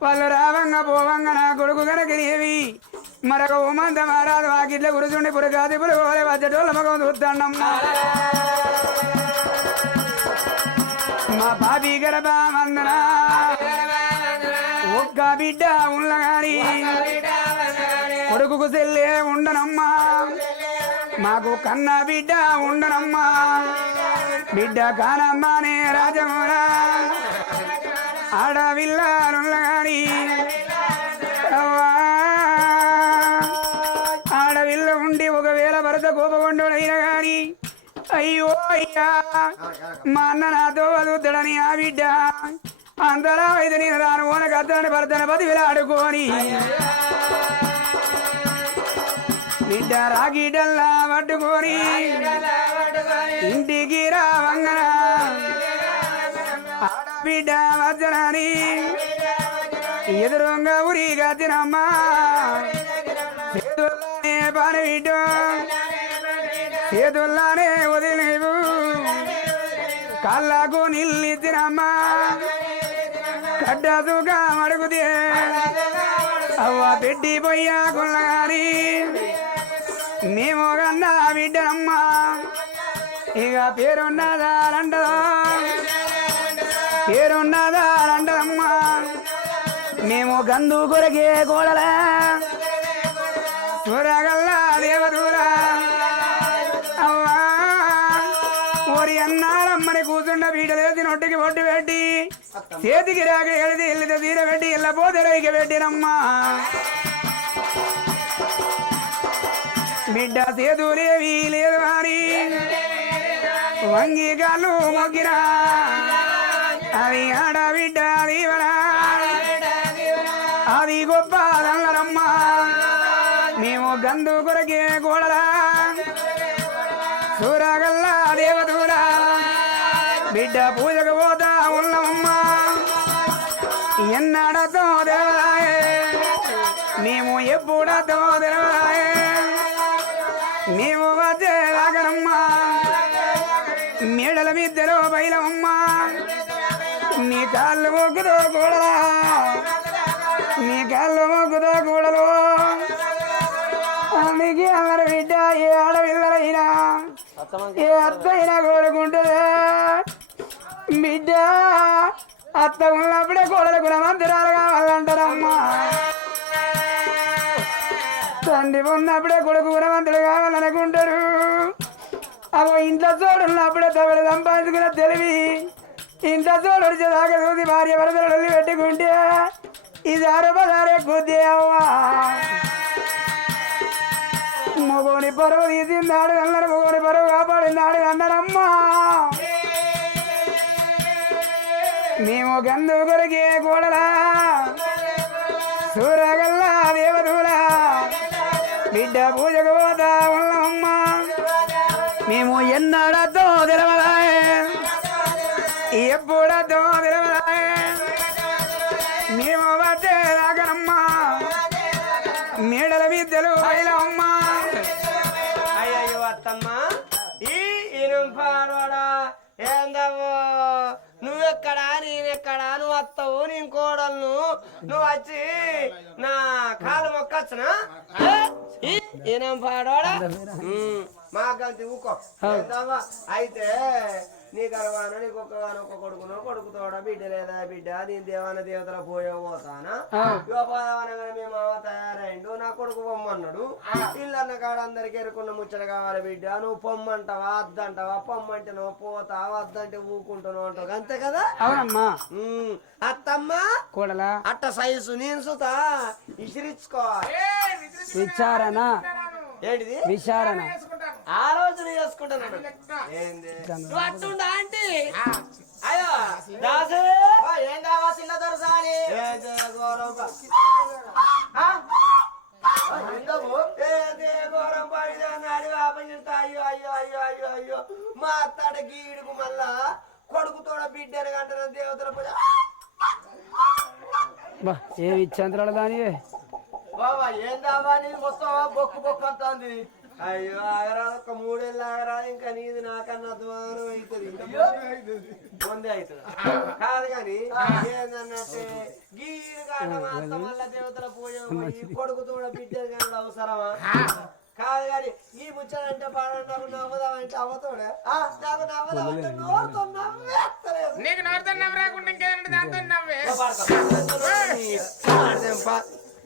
వాళ్ళు రావంగా పోవంగా నా కొడుకు కనుకనేవి మరొక ఉమంత మారాదు ఆ గిట్ల గురుచుండి పురకాది పురుగోలే వచ్చేటోళ్ళ మగం చూస్తాడమ్మా మా బాబీ గడప వందన ఒక్క బిడ్డ ఉన్నగాని కొడుకు చెల్లే ఉండనమ్మా మాకు కన్న బిడ్డ ఉండనమ్మా బిడ్డ కానమ్మానే రాజమోరా ఆడవిల్లారున్నగాని ఆడవిల్ల ఉండి ఒకవేళ భరత కోపకొండోడైనా గాని అయ్యో అయ్యా మా అన్న నాతో వదులుతాడని ఆ బిడ్డ అంతలా అయితే నేను రాను ఓనకు అత్తని భర్తను పదివేల ఆడుకోని బిడ్డ రాగిడల్లా పట్టుకొని ఇంటికి రావంగన ఆడబిడ్డ వచ్చనని ఎదురుగా ఊరిగా తినమ్మా చేతుల్లానే పానబిడ్డ చేతుల్లానే వదిలేవు కళ్ళకు నిల్లిచ్చినమ్మా కడ్డసుగా మడుగుదే అవ్వ పెట్టి పోయా కొల్లగాని మేము కన్నా బిడ్డనమ్మా ఇక పేరున్నదారంటదా పేరున్నదారంటదమ్మా మేము గందు కొరకే కోడలే చూరగల్లా దేవదూరా అవ్వా ఓరి అన్నారమ్మని కూర్చుండ బీటలేసి నొట్టికి పొట్టు పెట్టి చేతికి రాక ఎడిది ఎల్లితే తీర పెట్టి ఎల్లపోతే రైకి పెట్టినమ్మా బిడ్డ సేతులేవి లేదు అని వంగి కాళ్ళు మొగ్గినా అది ఆడబిడ్డ దీవనా అది గొప్ప దల్లరమ్మా మేము గందు కొరకే కోడలా చూరగల్లా దేవదూరా బిడ్డ పూజకు పోతా ఉన్నామమ్మా ఎన్నాడతో దేవరాయే మేము ఎప్పుడతో దేవరాయే మేము వచ్చేలాగనమ్మా మేడల మిద్దెలో బయలమ్మా నీ కాళ్ళు మొక్కుతో కూడలా నీ కాళ్ళు మొక్కుతో కూడలు అందుకే అందరు బిడ్డ ఏ ఆడపిల్లలైనా ఏ అత్తైనా కోరుకుంటుందా బిడ్డ అత్త ఉన్నప్పుడే కోడలు గుణమంతురాలు కావాలంటారమ్మా తండ్రి ఉన్నప్పుడే కొడుకు గుణవంతుడు కావాలనుకుంటారు అవ ఇంట్లో చోడున్నప్పుడే తమిళ బతుకుల తెలివి ఇంత చూడొచ్చి దాకా చూసి భార్య భరతలు పెట్టుకుంటే ఇది అరబదారే కొద్ది అవ్వా మొగోని పరువు తీసిందాడు అన్నారు మొగోని పరువు కాపాడిందాడు అన్నారమ్మా మేము గంధు కొరికే గోడలా సూరగల్లా దేవదూలా బిడ్డ పూజకు పోతా ఉన్నామమ్మా మేము ఎన్నాడతో తెలవదాయే ఎప్పుడతో తెలవదాయే మేము వచ్చే రాగనమ్మా మేడల విద్యలు బయలమ్మా అయ్యో అత్తమ్మ ఈ ఇనుంపాడోడా ఏందవ్వో నువ్వెక్కడా నేనెక్కడా నువ్వు వస్తావు నేను కోడలను నువ్వు వచ్చి నా కాలు మొక్కచ్చునా ఏనం పాడోడా మాకంతి ఊకో ఏందవ్వా అయితే నీ గర్వాన నీకు ఒక్క కొడుకునో కొడుకుతోడ బిడ్డ లేదా బిడ్డ నేను దేవాన దేవతల పోతానా యోపాదవనగానే మేము అవ తయారైండు నా కొడుకు పొమ్మన్నాడు ఇల్లన్న కాడ అందరికి ఎరుకున్న ముచ్చట కావాలి బిడ్డ నువ్వు పొమ్మంటావా అద్దంటావా పొమ్మంటే నువ్వు పోతావా వద్దంటే ఊకుంటున్నావు అంటావు అంతే కదా అవునమ్మా అత్తమ్మ కోడలా అట్ట సైజు నేను సుతా ఇసిరించుకోవాలి విచారణ ఏంటిది విచారణ ఆలోచన చేసుకుంటున్నాడు ఏంది నువ్వు అట్టుండా ఆంటీ అయ్యో దాసు ఏం కావా చిన్న దొరసాని ఘోరం పడినాడు అయ్యో అయ్యో అయ్యో అయ్యో అయ్యో మా అత్తడ గీడుకు మళ్ళా కొడుకుతోడ బిడ్డను కంటున్న దేవతల పూజ ఏ విచ్చాంతరాలు దానివే బాబా ఏం కావా నీ మొత్తం బొక్కు బొక్కు అంటుంది అయ్యో ఆగరాదు ఒక 3 ఏళ్ళు ఆగరాదు ఇంకా నీది నాకన్నా అధ్వానం అవుతుంది ముందే అవుతుంది కాదు కానీ ఏందన్నట్టే గీడు కాక మా అత్త మళ్ళ దేవతల పూజ కొడుకుతో బిడ్డలు కానీ అవసరమా కాదు కానీ ఈ ముచ్చడంటే పాడంటారు నవ్వుదామంటే అవ్వతోడే నాకు నవ్వుదామంటే నోరుతో నవ్వేస్తలేదు నీకు నవ్వుతా నవ్వు రాకుండా ఇంకేదంటే దాంతో నవ్వే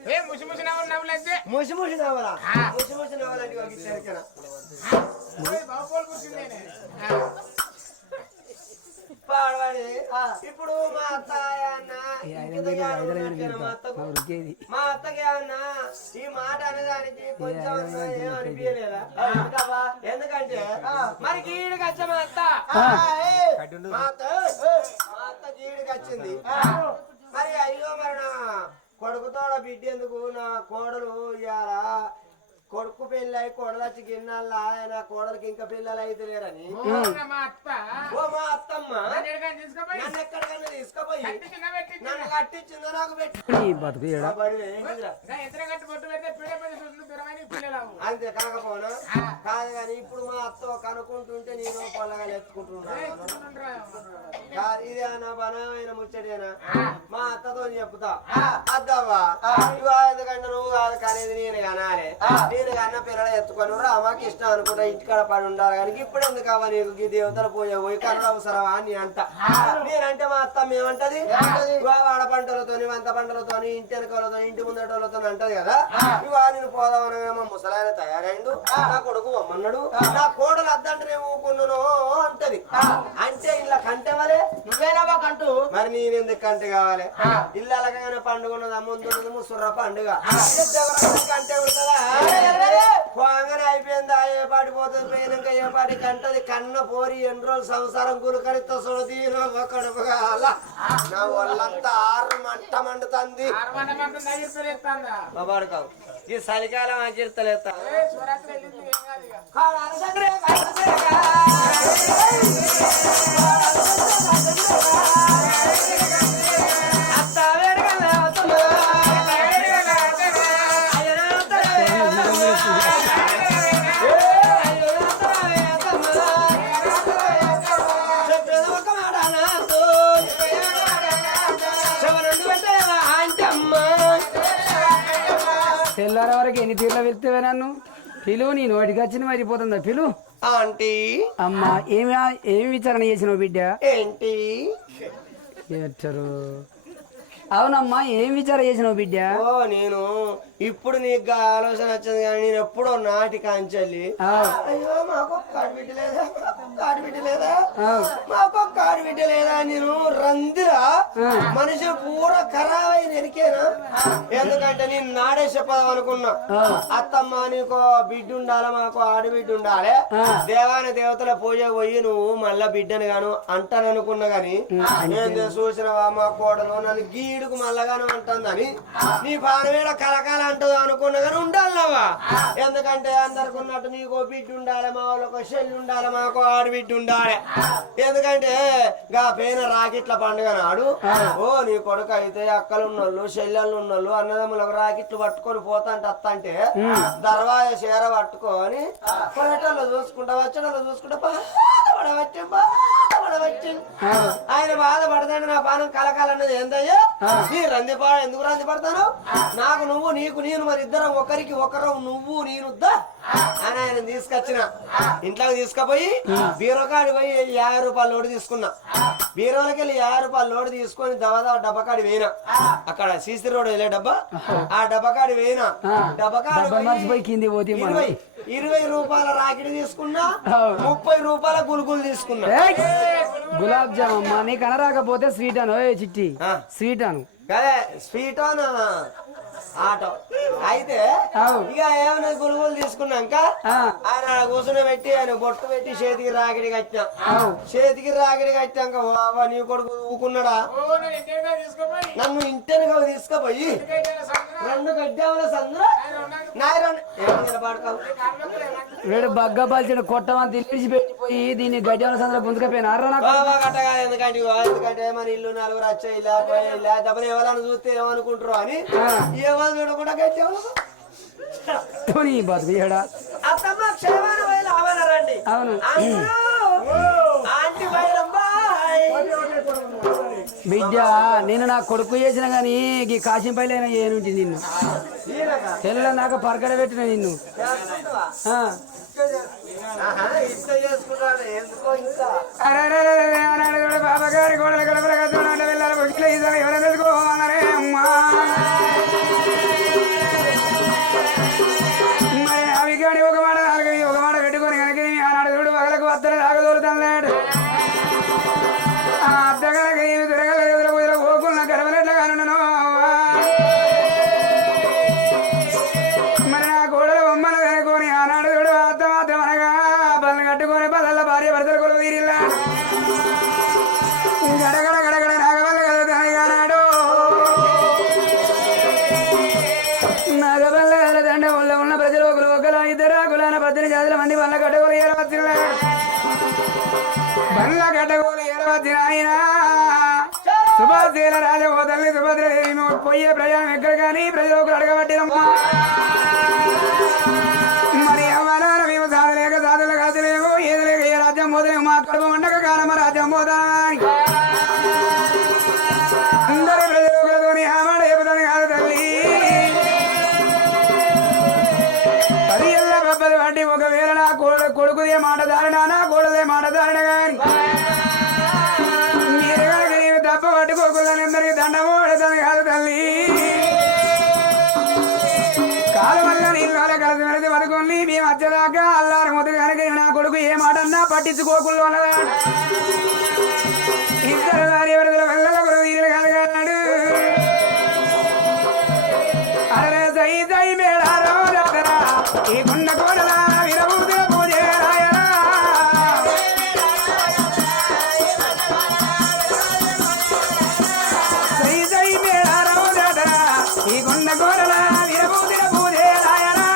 ఏ ముసి ముసి నవ్వులు నవ్వులంటే ముసి ముసి నవ్వరా ముసి ముసి నవ్వాలంటే ఒక చెరికన బాబోలు కూర్చుందేనే పాడవాడి ఇప్పుడు మా అత్తయ్య అన్న మా అత్తకి ఏమన్నా ఈ మాట అనేదానికి కొంచెం అనిపించలేదా ఎందుకంటే మరి గీడికి వచ్చా మా అత్త మా అత్త గీడికి వచ్చింది మరి అయ్యో మరి నా కొడుకుతోడ బిడ్డ ఎందుకు నా కోడలు ఇయ్యాల కొడుకు పెళ్ళి అయి కోడలు వచ్చి గిన్నెల్లా నా కోడలికి ఇంకా పిల్లలు అయితే లేరని మా అత్త ఓ మా అత్తమ్మ తీసుకుపోయి నన్ను ఎక్కడికన్నా తీసుకుపోయి నన్ను కట్టించిందో నాకు పెట్టి బతుకు ఎత్తన కట్టి పొట్టు పెడితే పీడ పెద్ద దూరమైన పిల్లలు అంతే కాకపోనా కాదు కానీ ఇప్పుడు మా అత్త కనుక్కుంటుంటే నేను పొలగా ఎత్తుకుంటున్నాను ఇది నా బలమైన ముచ్చటేనా మా అత్తతో చెప్తా అద్దవ్వా ఎందుకంటే నువ్వు కాదు కనేది నేను కనాలి నేను కన్న పిల్లలు ఎత్తుకొని రామాకి ఇష్టం అనుకుంటా ఇంటికాడ పడి ఉండాలి కానీ ఇప్పుడు ఎందుకు అవ్వ నీకు ఈ దేవతల పూజ పోయి కర్ర అవసరమా అని అంట నేనంటే మా అత్త ఏమంటది వాడ పంటలతోని వంత పంటలతోని ఇంటి వెనకలతో ఇంటి ముందటలతో అంటది కదా ఇవా నేను పోదామనగా మా ముసలాయన తయారైండు నా కొడుకు అమ్మన్నాడు నా కోడలు అద్దంటే ఊకున్నాను అంటది అంటే ఇలా కంటే మరే నువ్వేనా కంటూ మరి నేనెందుకు కంటే కావాలి ఇల్లు అలాగనే పండుగ ఉన్నది ముందున్నది ముసుర్ర పండుగ కంటే ఉంటుందా పోగానే అయిపోయింది ఏ పాటి పోతుంది పోయినాక ఏ పాటి కంటది కన్న పోరి ఎన్ని రోజులు సంసారం గురుకరితో సుడదీను కడుపుగా అలా నా ఒళ్ళంతా 6 మంట మండుతుంది బాబాడుకావు ఈ చలికాలం ఆకీర్తలేస్తా శివరాత్రి వెళ్ళింది ఏం కాదు ఇక అత్త వేడుకలే అవుతున్నా తెల్లార వరకు ఎన్ని తీర్ల వెళ్తేవే నన్ను పిలువు నీ నోటికి వచ్చింది మరిపోతుందా పిలువు ఆంటీ అమ్మా ఏమి విచారణ చేసినావు బిడ్డ ఏంటి ఏడ్చరు అవునమ్మా ఏం విచారణ చేసినావు బిడ్డ ఓ నేను ఇప్పుడు నీకు ఆలోచన వచ్చింది కానీ నేను ఎప్పుడో నాటి కాంచెల్లి అయ్యో మాకు కాడిబిడ్డ లేదా కాడిబిడ్డ లేదా మాకు కాడిబిడ్డ లేదా నేను రందిరా మనిషి పూరా ఖరాబ్ అయి నెరికేనా ఎందుకంటే నేను నాడే చెప్పదాం అనుకున్నా అత్తమ్మ నీకు బిడ్డ ఉండాలి మాకు ఆడబిడ్డ ఉండాలి దేవాని దేవతల పూజ పోయి నువ్వు మళ్ళా బిడ్డను గాను అంటాను అనుకున్నా గాని నేను చూసినవా మా కోడలు నన్ను గీడుకు మళ్ళగాను అంటుందని నీ పానవేడ కలకాల అంటది అనుకున్నా కానీ ఉండాలవా ఎందుకంటే అందరికి ఉన్నట్టు నీకు బిడ్డ ఉండాలి మా వాళ్ళకు చెల్లి ఉండాలి మాకు ఆడబిడ్డ ఉండాలి ఎందుకంటే గా పేన రాకెట్ల పండుగ నాడు ఓ నీ కొడుకు అయితే అక్కలు ఉన్నోళ్ళు చెల్లెళ్ళు ఉన్నోళ్ళు అన్నదమ్ములకు రాకెట్లు పట్టుకొని పోతాంటే అత్తంటే దర్వాజ చీర పట్టుకొని పడటంలో చూసుకుంటా వచ్చడంలో చూసుకుంటా బాధపడవచ్చు ఆయన బాధపడతాడు నా పానం కలకాలన్నది ఏందయ్యా నీ ఎందుకు రంది పడతాను నాకు నువ్వు నీకు నేను మరి ఇద్దరం ఒకరికి ఒకరు నువ్వు నేనుద్దా అని ఆయన తీసుకొచ్చిన ఇంట్లోకి తీసుకుపోయి బీరోకాడి పోయి 50 రూపాయల లోటు తీసుకున్నా బీరోలకి వెళ్ళి 50 రూపాయల లోటు తీసుకొని దవదా డబ్బకాడి వేయినా అక్కడ సీసీ రోడ్ వెళ్ళే డబ్బా ఆ డబ్బకాడి వేయినా డబ్బకాడి 20 రూపాయల రాకెట్ తీసుకున్నా 30 రూపాయల గులుగులు తీసుకున్నా గులాబ్ జామ్ అమ్మా నీకు అనరాకపోతే స్వీట్ అను చిట్టి స్వీట్ అను అదే స్వీట్ ఆన్ ఆటో అయితే ఇక ఏమైనా గురువులు తీసుకున్నాక ఆయన కూర్చుని పెట్టి ఆయన బొట్టు పెట్టి చేతికి రాగిడి కట్టినా చేతికి రాగిడి కట్టాక నీ కొడుకు ఊకున్నాడా నన్ను ఇంటెనగా తీసుకుపోయి 2 గడ్డాల సందులో వీడు బగ్గ పలిచిన కొట్టమని తెలిసి పెట్టిపోయి దీన్ని గడ్డాల సందులో గుంజుకపోయినారా ఎందుకంటే మన ఇల్లు 4 వచ్చాయి లేకపోతే ఎవరైనా చూస్తే ఏమనుకుంటారు అని ఏమని చూడకుండా గడ్డాలు అవును బిడ్డ నేను నా కొడుకు చేసిన గాని ఈ కాశీంపైలైనా ఏనుంటి నిన్ను తెల్ల నాకు పరకడ పెట్టిన నిన్ను బాబాగారి గోడలు గడపల వెళ్ళాలి ఎవరైనా తెలుసుకోవాలనే అమ్మా మరి అవి కానీ ఒక మాట ఒక మాట పెట్టుకొని కనుక ఆనాడు చూడు పగలకు వద్దరు తాగదోరుతాడు ఆ అద్ద కనుక ఏమి తిరగలేదు పోకున్న గడవలెట్లా కానున్నాను మరి నా గోడలు బొమ్మలు కనుకొని ఆనాడు చూడు అత్త మాత్రం అనగా బల్ల కట్టుకొని బల్ల భార్య భర్తలు కొలు వీరిల్లా గడగడ గడగడ నాగబల్ల కలుగుతాయి ఆనాడు నాగబల్ల కలదండ ఉన్న ప్రజలు ఒకరు 2 కులాన 18 జాతుల మంది బల్ల కట్టుకొని ఏరవచ్చిన బల్ల కట్టుకొని ఏరవచ్చిన ఆయన సుభాషీల రాజబోతల్ని సుభద్రదేవి పోయే ప్రయాణం ఎక్కడ కానీ ప్రజలకు అడగబట్టినమ్మా మరి అవనాన మేము సాధలేక సాధులు కాదులేము ఏది లేక ఏ రాజ్యం పోతలేము మా కడుపు ఉండక కానమ్మ రాజ్యం పోతా అందరి ప్రజలతోని ఆమాడ చెబుతాను కాదు తల్లి 10 ఏళ్ళ బబ్బలు పట్టి ఒకవేళ నా కొడుకుదే మాట దారినా నా కోడదే మాట దారిన కానీ మీరు కనుక నీవు తప్ప పట్టుకోకుండా అందరికి దండము పెడతాను కాదు తల్లి కాలు వల్ల నీళ్ళు కలిసి వెళితే పడుకొని మేము వచ్చేదాకా అల్లారు మొదలు కనుక నా కొడుకు ఏ మాట అన్నా పట్టించుకోకుండా ఉన్నదా ఇద్దరు వారి ఎవరిలో వెళ్ళల కొడుకు వీళ్ళు కలగన్నాడు అరే సై సై మేడారో రాతరా ఈ గుండ కోడలా విరబూతుల పూజ రాయరా సై సై మేడారో రాతరా ఈ గుండ కోడలా విరబూతుల పూజ రాయరా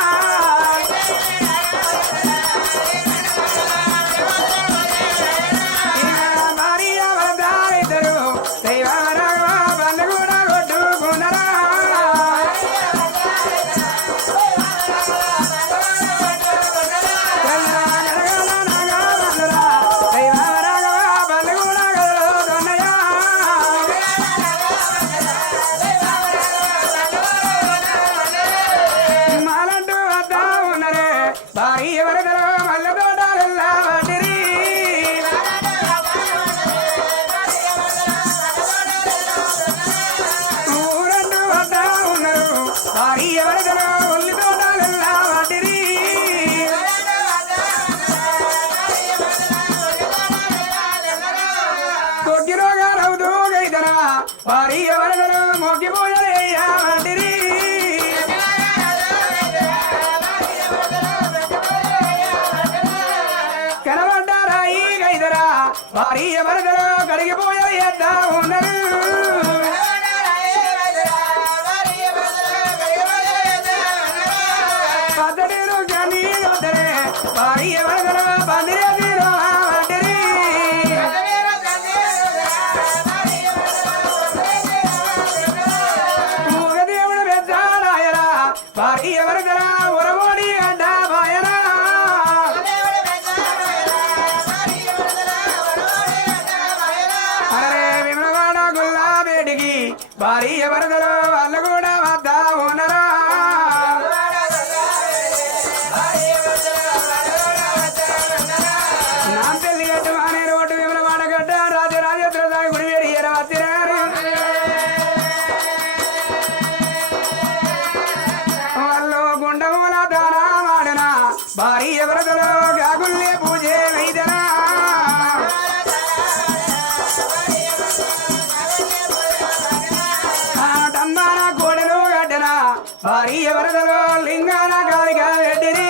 మారియా భారీ వరదలు మొక్కిపోయలేయమంటిరి కనబడ్డారా ఈ గైదరా భారీ వరదలు కడిగిపోయేద్దా ఉన్నారు పద్దడిలో కానీ భారీ వరదలు పందిరేదిరో అంటిరి మూగదేవుడు పెద్దాడాయరా భారీ వరదల ఉరమోడి అడ్డ బాయరా అరే విమలవాడ గుల్లాబేడికి భారీ వరదలు వాళ్ళు కూడా వద్దా ఉన్నరా నా పెళ్లి గట్టు మానే రోడ్డు విమలవాడ గడ్డ రాజరాజేంద్ర స్వామి గుడి వేడి ఎరవత్తిరారు వాళ్ళు గుండమూల దానా వాడన భారీ వరదలు గాగుల్లే పూజే వైదనా తందాన కోడెలు గడ్డన భారీ వరదలు లింగాన కాలిగా వెడ్డిరి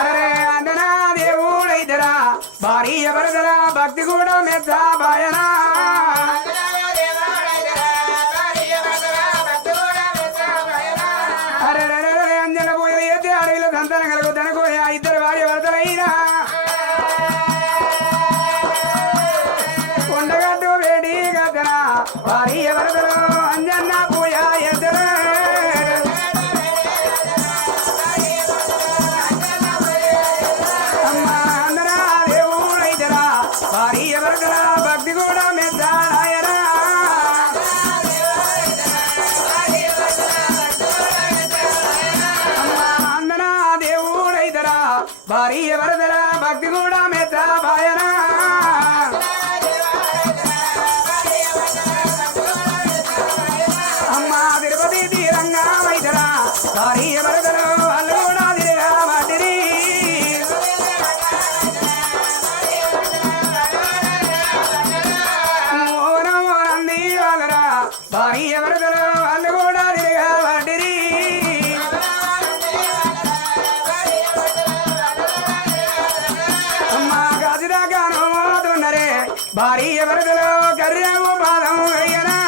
అరే అందనా దేవుడైదరా భారీ వరదల భక్తి కూడా మెచ్చ బాయనా అరే అంజన పూజలు ఎత్తి అడవిలో సంతానం కలుగుతాను ఇద్దరు భార్య వరదలైనా ఉండగట్టు వేడి గద్దన భారీ వరదలు అంజన్న పూజ ఎద్దరు అమ్మ అందరా దేవుడైదరా భారీ వరదల భక్తి కూడా మెచ్చారాయరా అమ్మ అందరా దేవుడైదరా భారీ వరదల భక్తి కూడా మెచ్చాబాయరా అమ్మా తిరుపతి తీరంగా వైదరా భారీ వరదలు వాళ్ళు కూడా తిరిగా వాటిని ఓనంది వాళ్ళరా భారీ వరదలు వాళ్ళు కూడా తిరిగా వాటిని అమ్మా గాజుదాకా నోతున్నరే భారీ వరదలు కర్రేమో పాదం అయ్యనా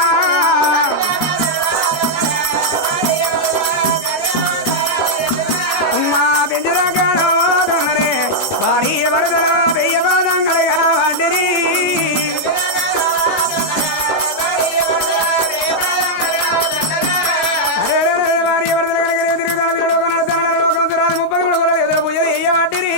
అమ్మా బెంజరాగా నోతున్నరే భారీ వరదలు వెయ్య పాదం కలగా వాటిని అరే భారీ వరదలు కలిగి తిరుగుతాను లోకం సురాలు 30 కూడా ఎదురు పూజలు వేయవాటిని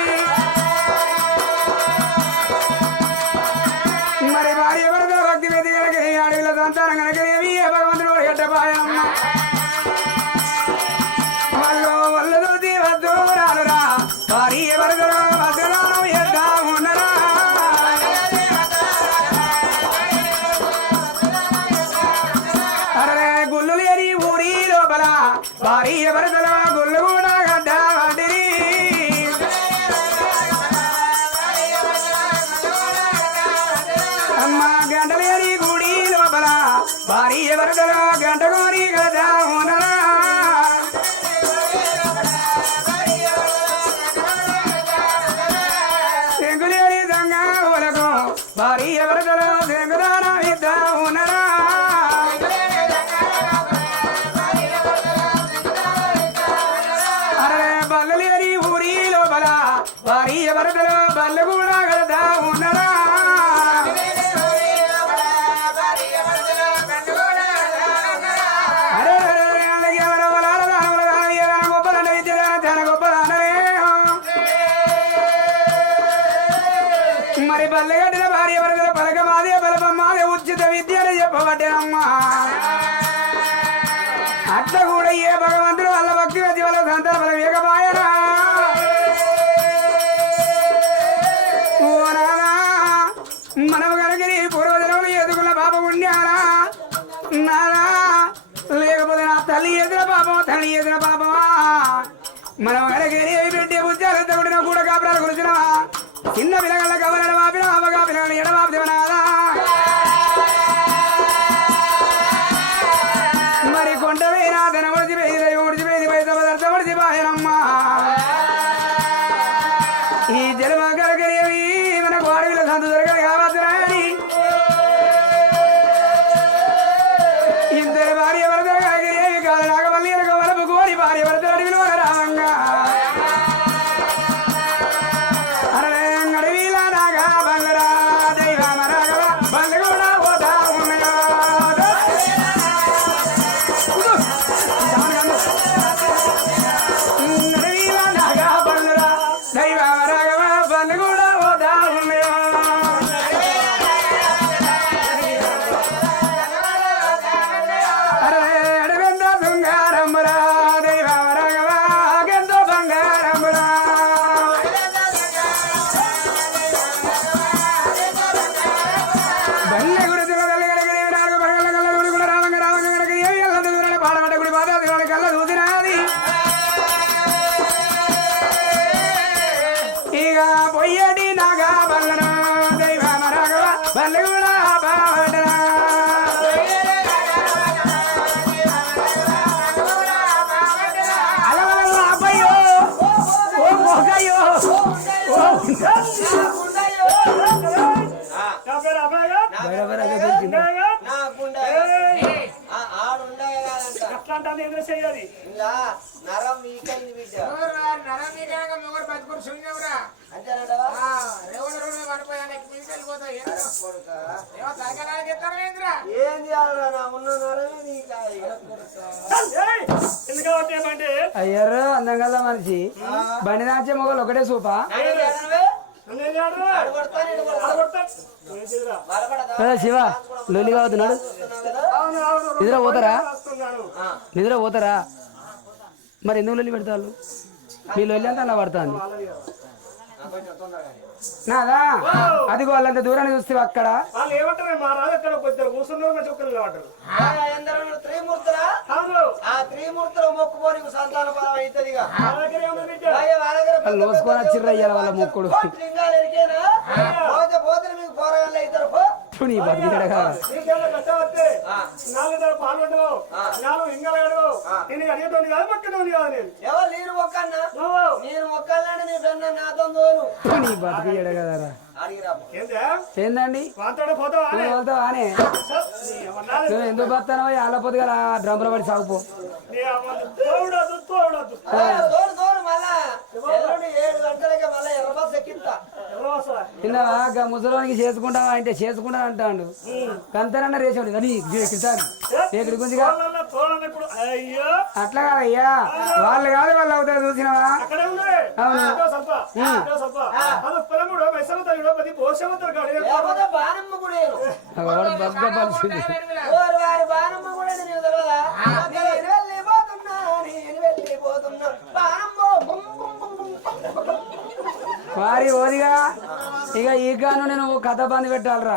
మరి భార్య వరదల భక్తి వెతి కనుక అడవిలో సంతానం కనుకనేవి భగవంతుడు గడ్డపాయమ్మ వాళ్ళు వల్లదు వద్దు రానురా భార్య వరదలు వదనాలు ఎద్దా ఉన్నరా అరే గుళ్ళు లేని ఊరి లోపల భార్య వరదల గుళ్ళు కూడా గడ్డ వాటిని అమ్మ గంటలేని గుడి లోపల భారీ వరదలు గంట కోరి కదా ఉన్నరా శంకులేని దొంగ ఊలకు భారీ వరదలు శంకుదాన విద్ద ఉన్నరా అరే బల్లు లేని ఊరి లోపల భారీ వరదలు బల్లు కూడా కడతా ఉన్నరా అరే అలాగే ఎవరో గొప్పదండ విద్య చాలా గొప్పదనరే మరి బల్లెగడ్డిన భార్య వరదల పలక మాదే బలపమ్మాదే ఉచిత విద్యను చెప్పబడ్డానమ్మా అట్లా కూడా ఏ భగవంతుడు వాళ్ళ భక్తి వచ్చి వాళ్ళ సంతాన బలం వేగమాయరా ఓ నానా మనం కనుక పూర్వజనంలో ఎదుగున్న పాప పుణ్యారా నానా లేకపోతే నా తల్లి ఎదుర పాపం తల్లి ఎదుర పాపమా మనం కనుక బిడ్డ బుద్ధాలంతా కూడా కూడా కాపురాలు కురిసినవా చిన్న పిల్లగల కవలడ వాపిన అవగా పిల్లగల ఎడవాపి దేవనాదా మరి కొండ వేనా తన ఒడిచిపోయి దైవం ఒడిచిపోయి పైస పదార్థ ఒడిచిపోయానమ్మా ఈ జలమ కలకరియవి మనకు అడవిలో సంత దొరకదు కావద్దురాని ఇద్దరు భార్య భర్త కలకరియవి కాదు నాగవల్లి వలపు కోరి భార్య భర్త అడవిలో రావంగా అడవిలా నాగా బంగరా దైవమ రాఘవ బంగ కూడా పోతా ఉన్నాయా అడవిలా నాగా బంగరా దైవమ రాఘవ బంగ కూడా పోతా ఉన్నాయా అడవింద బంగారమ్మరా దైవమ రాఘవ ఆగంతో బంగారమ్మరా బల్లె గుడి తిరగలి గలగలి నాలుగు బరగల గల్ల గుడి కూడా రావంగ రావంగ గడగ ఏమి అల్ల దూరల పాడబడ్డ గుడి బాధ తిరగలి కల్ల దూదినాది ఇక పొయ్యడి నాగా బల్లన దైవమ రాఘవ బల్లె కూడా బావడనా అలవల అబ్బయ్యో ఓ మొగయ్యో ఓ నా పేరు అబ్బాయిగా నా గుండె ఆడుండగా కాదంట అట్లా అంటే ఏం చేయాలి ఇలా నరం వీకైంది బిడ్డ నరమీకంగా మొగరు బతుకుని శూన్యంరా అంతేనంటవా రేవుల రోడ్డు పడిపోయానికి మీకు వెళ్ళిపోతాయి కొడుక ఏమో తగ్గడానికి చెప్తారా ఏంద్రా ఏం చేయాలరా నా ఉన్న నరమే నీకు ఎందుకంటే ఏమంటే అయ్యారు అందంగా మనిషి బండి దాచే మొగలు ఒకటే సూపా శివ లొల్లిగా అవుతున్నాడు నిద్ర పోతారా నిద్ర పోతారా మరి ఎందుకు లొల్లి పెడతారు మీ లొల్లి అంతా అలా పడతాను నాదా అదిగో వాళ్ళంత దూరాన్ని చూస్తే అక్కడ వాళ్ళు ఏమంటారు మా రాజు ఎక్కడ కొంచెం కూర్చున్నారు మంచి ఒక్కరు నిలబడ్డారు ఎందరూ త్రిమూర్తులా అవును ఆ త్రిమూర్తుల మొక్కుపోని సంతాన ఫలం అవుతుందిగా మా దగ్గర ఏమన్నా బిడ్డ వాళ్ళు నోసుకొని వచ్చిర్రయ్యాల వాళ్ళ మొక్కుడు లింగాలు ఎరికేనా పోతే పోతే మీకు పోరగాళ్ళు అవుతారు నీ బతికిడగా నీకేమన్నా కష్టం వస్తే నాలుగు పాల్గొంటావు నాలుగు ఇంగలాడు నేను అడిగేటోని కాదు పక్కనోని కాదు నేను ఎవరు నీరు మొక్కన్నా నువ్వు నేను మొక్కాలంటే నీ పెన్న నాతో తోను నీ బతికిడ కదరా అడిగిరా ఏంటా ఏందండి వాంతోడే పోతావా అని? ఆనే నీ అమ్మన్నాడు. నువ్వు ఎందుకు బతానో ఆలపోతు కదా డ్రమ్ముల పడి సాగుపో నీ అమ్మను తోడొద్దు, తోడొద్దు. తోడు తోడు మళ్ళా ఎల్లుండి 7 గంటలకే మళ్ళా ఎర్రబస్ ఎక్కిస్తా ఎవరో వస్తావా? తిన్నావా ముసలోనికి చేసుకుంటావా అంటే చేసుకుంటా అంటాడు కంతనన్న రేసాడు కానీ ఎక్కడి గుంజిగా తోడన్నా, తోడన్నా ఇప్పుడు అయ్యో అట్లా కాదయ్యా వాళ్ళు కాదు వాళ్ళు అవుతారు చూసినావా అక్కడే ఉంది అవును. అదో సల్ప, అదో సల్ప. అదో పొలముడు మైసమ్మ తల్లిలో ప్రతి పోషమంతారు కాడు లేకపోతే బాణమ్మ గుడేను వాడు బగ్గ పలిసింది ఓరు వారి బాణమ్మ గుడేను నీకు తెలియదా నేను వెళ్ళిపోతున్నా నేను వెళ్ళిపోతున్నా Banamma boom boom boom boom boom boom. వారి ఓదిగా ఇక ఈ కాను నేను కథ బంద్ పెట్టాలరా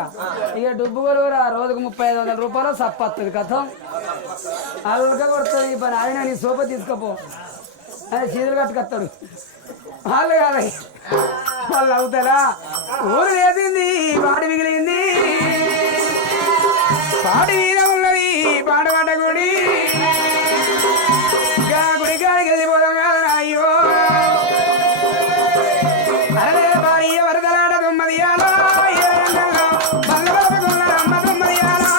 ఇక డుబ్బు కొలువురా రోజుకు 3500 రూపాయలు సప్పత్తది కథం అల్క కొడుతుంది ఈ పని ఆయన నీ సోప తీసుకపో అని చీరలు కట్టుకొస్తాడు వాళ్ళు కాదు వాళ్ళు అవుతారా ఊరు వేసింది పాడి మిగిలింది పాడి మీద ఉన్నది పాడబడ్డ గుడి గుడి కాడికి వెళ్ళిపోదాం కదా అయ్యో అరే భార్య వరదలాడ దుమ్మదియాలో బంగళమ్మ దుమ్మదియాలో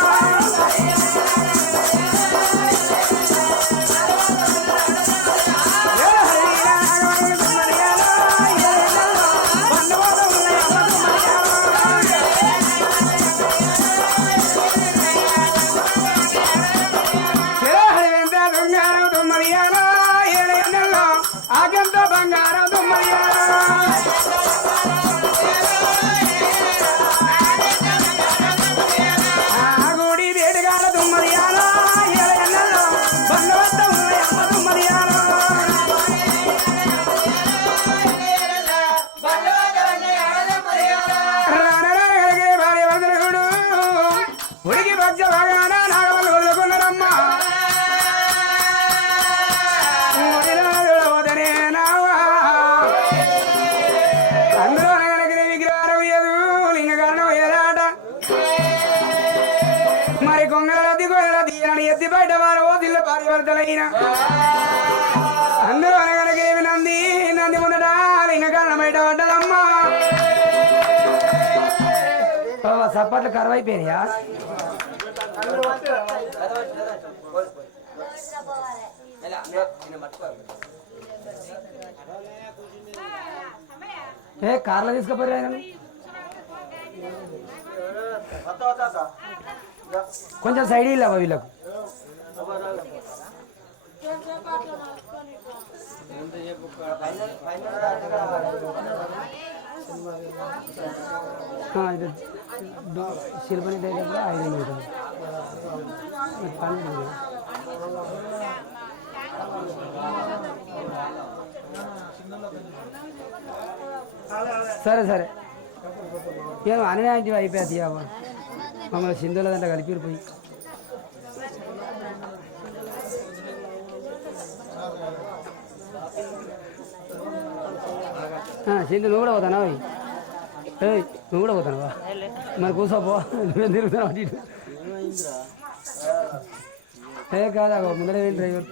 ఆగంతో బంగారం దుమ్మదియాలో గుడి వేడిగాల దుమ్మదియాలో బంగవద్ద అమ్మ దుమ్మదియాలో రానరాగే భార్య వదలగుడు ఉడికి భక్త బాగాన నాగవల్లి వదులుకున్నారమ్మా అందులో ఎత్తి బయట వారు దిల్ల పారివర్తలైన అందరూ అనగనకేమి నంది నంది ఉండడా లింగ కారణం బయట పడ్డదమ్మా సప్పట్లు కరువైపోయినాయా ఏ కార్లో తీసుకుపోయి కొంచెం సైడ్ ఇల్లవా వీళ్ళకు ఇది శిల్పని దగ్గర 5 మీటర్లు సరే సరే ఏమో అన్యాయం అయిపోయాది మమ్మల్ని సింధుల దాంట్లో కలిపిపోయి సింధు నువ్వు కూడా పోతానా నువ్వు కూడా పోతానవా మరి కూర్చోపో నువ్వేం తిరుగుతున్నావు అటు ఇటు కాదా ముందర వెళ్ళి డ్రైవర్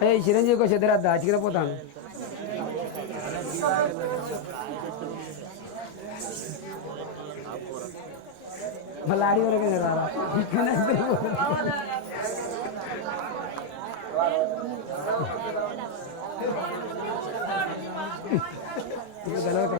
అయ్యే చిరంజీవికి చెద్దరద్దా చికెన పోతాను మళ్ళీ ఆడి వరకు రారా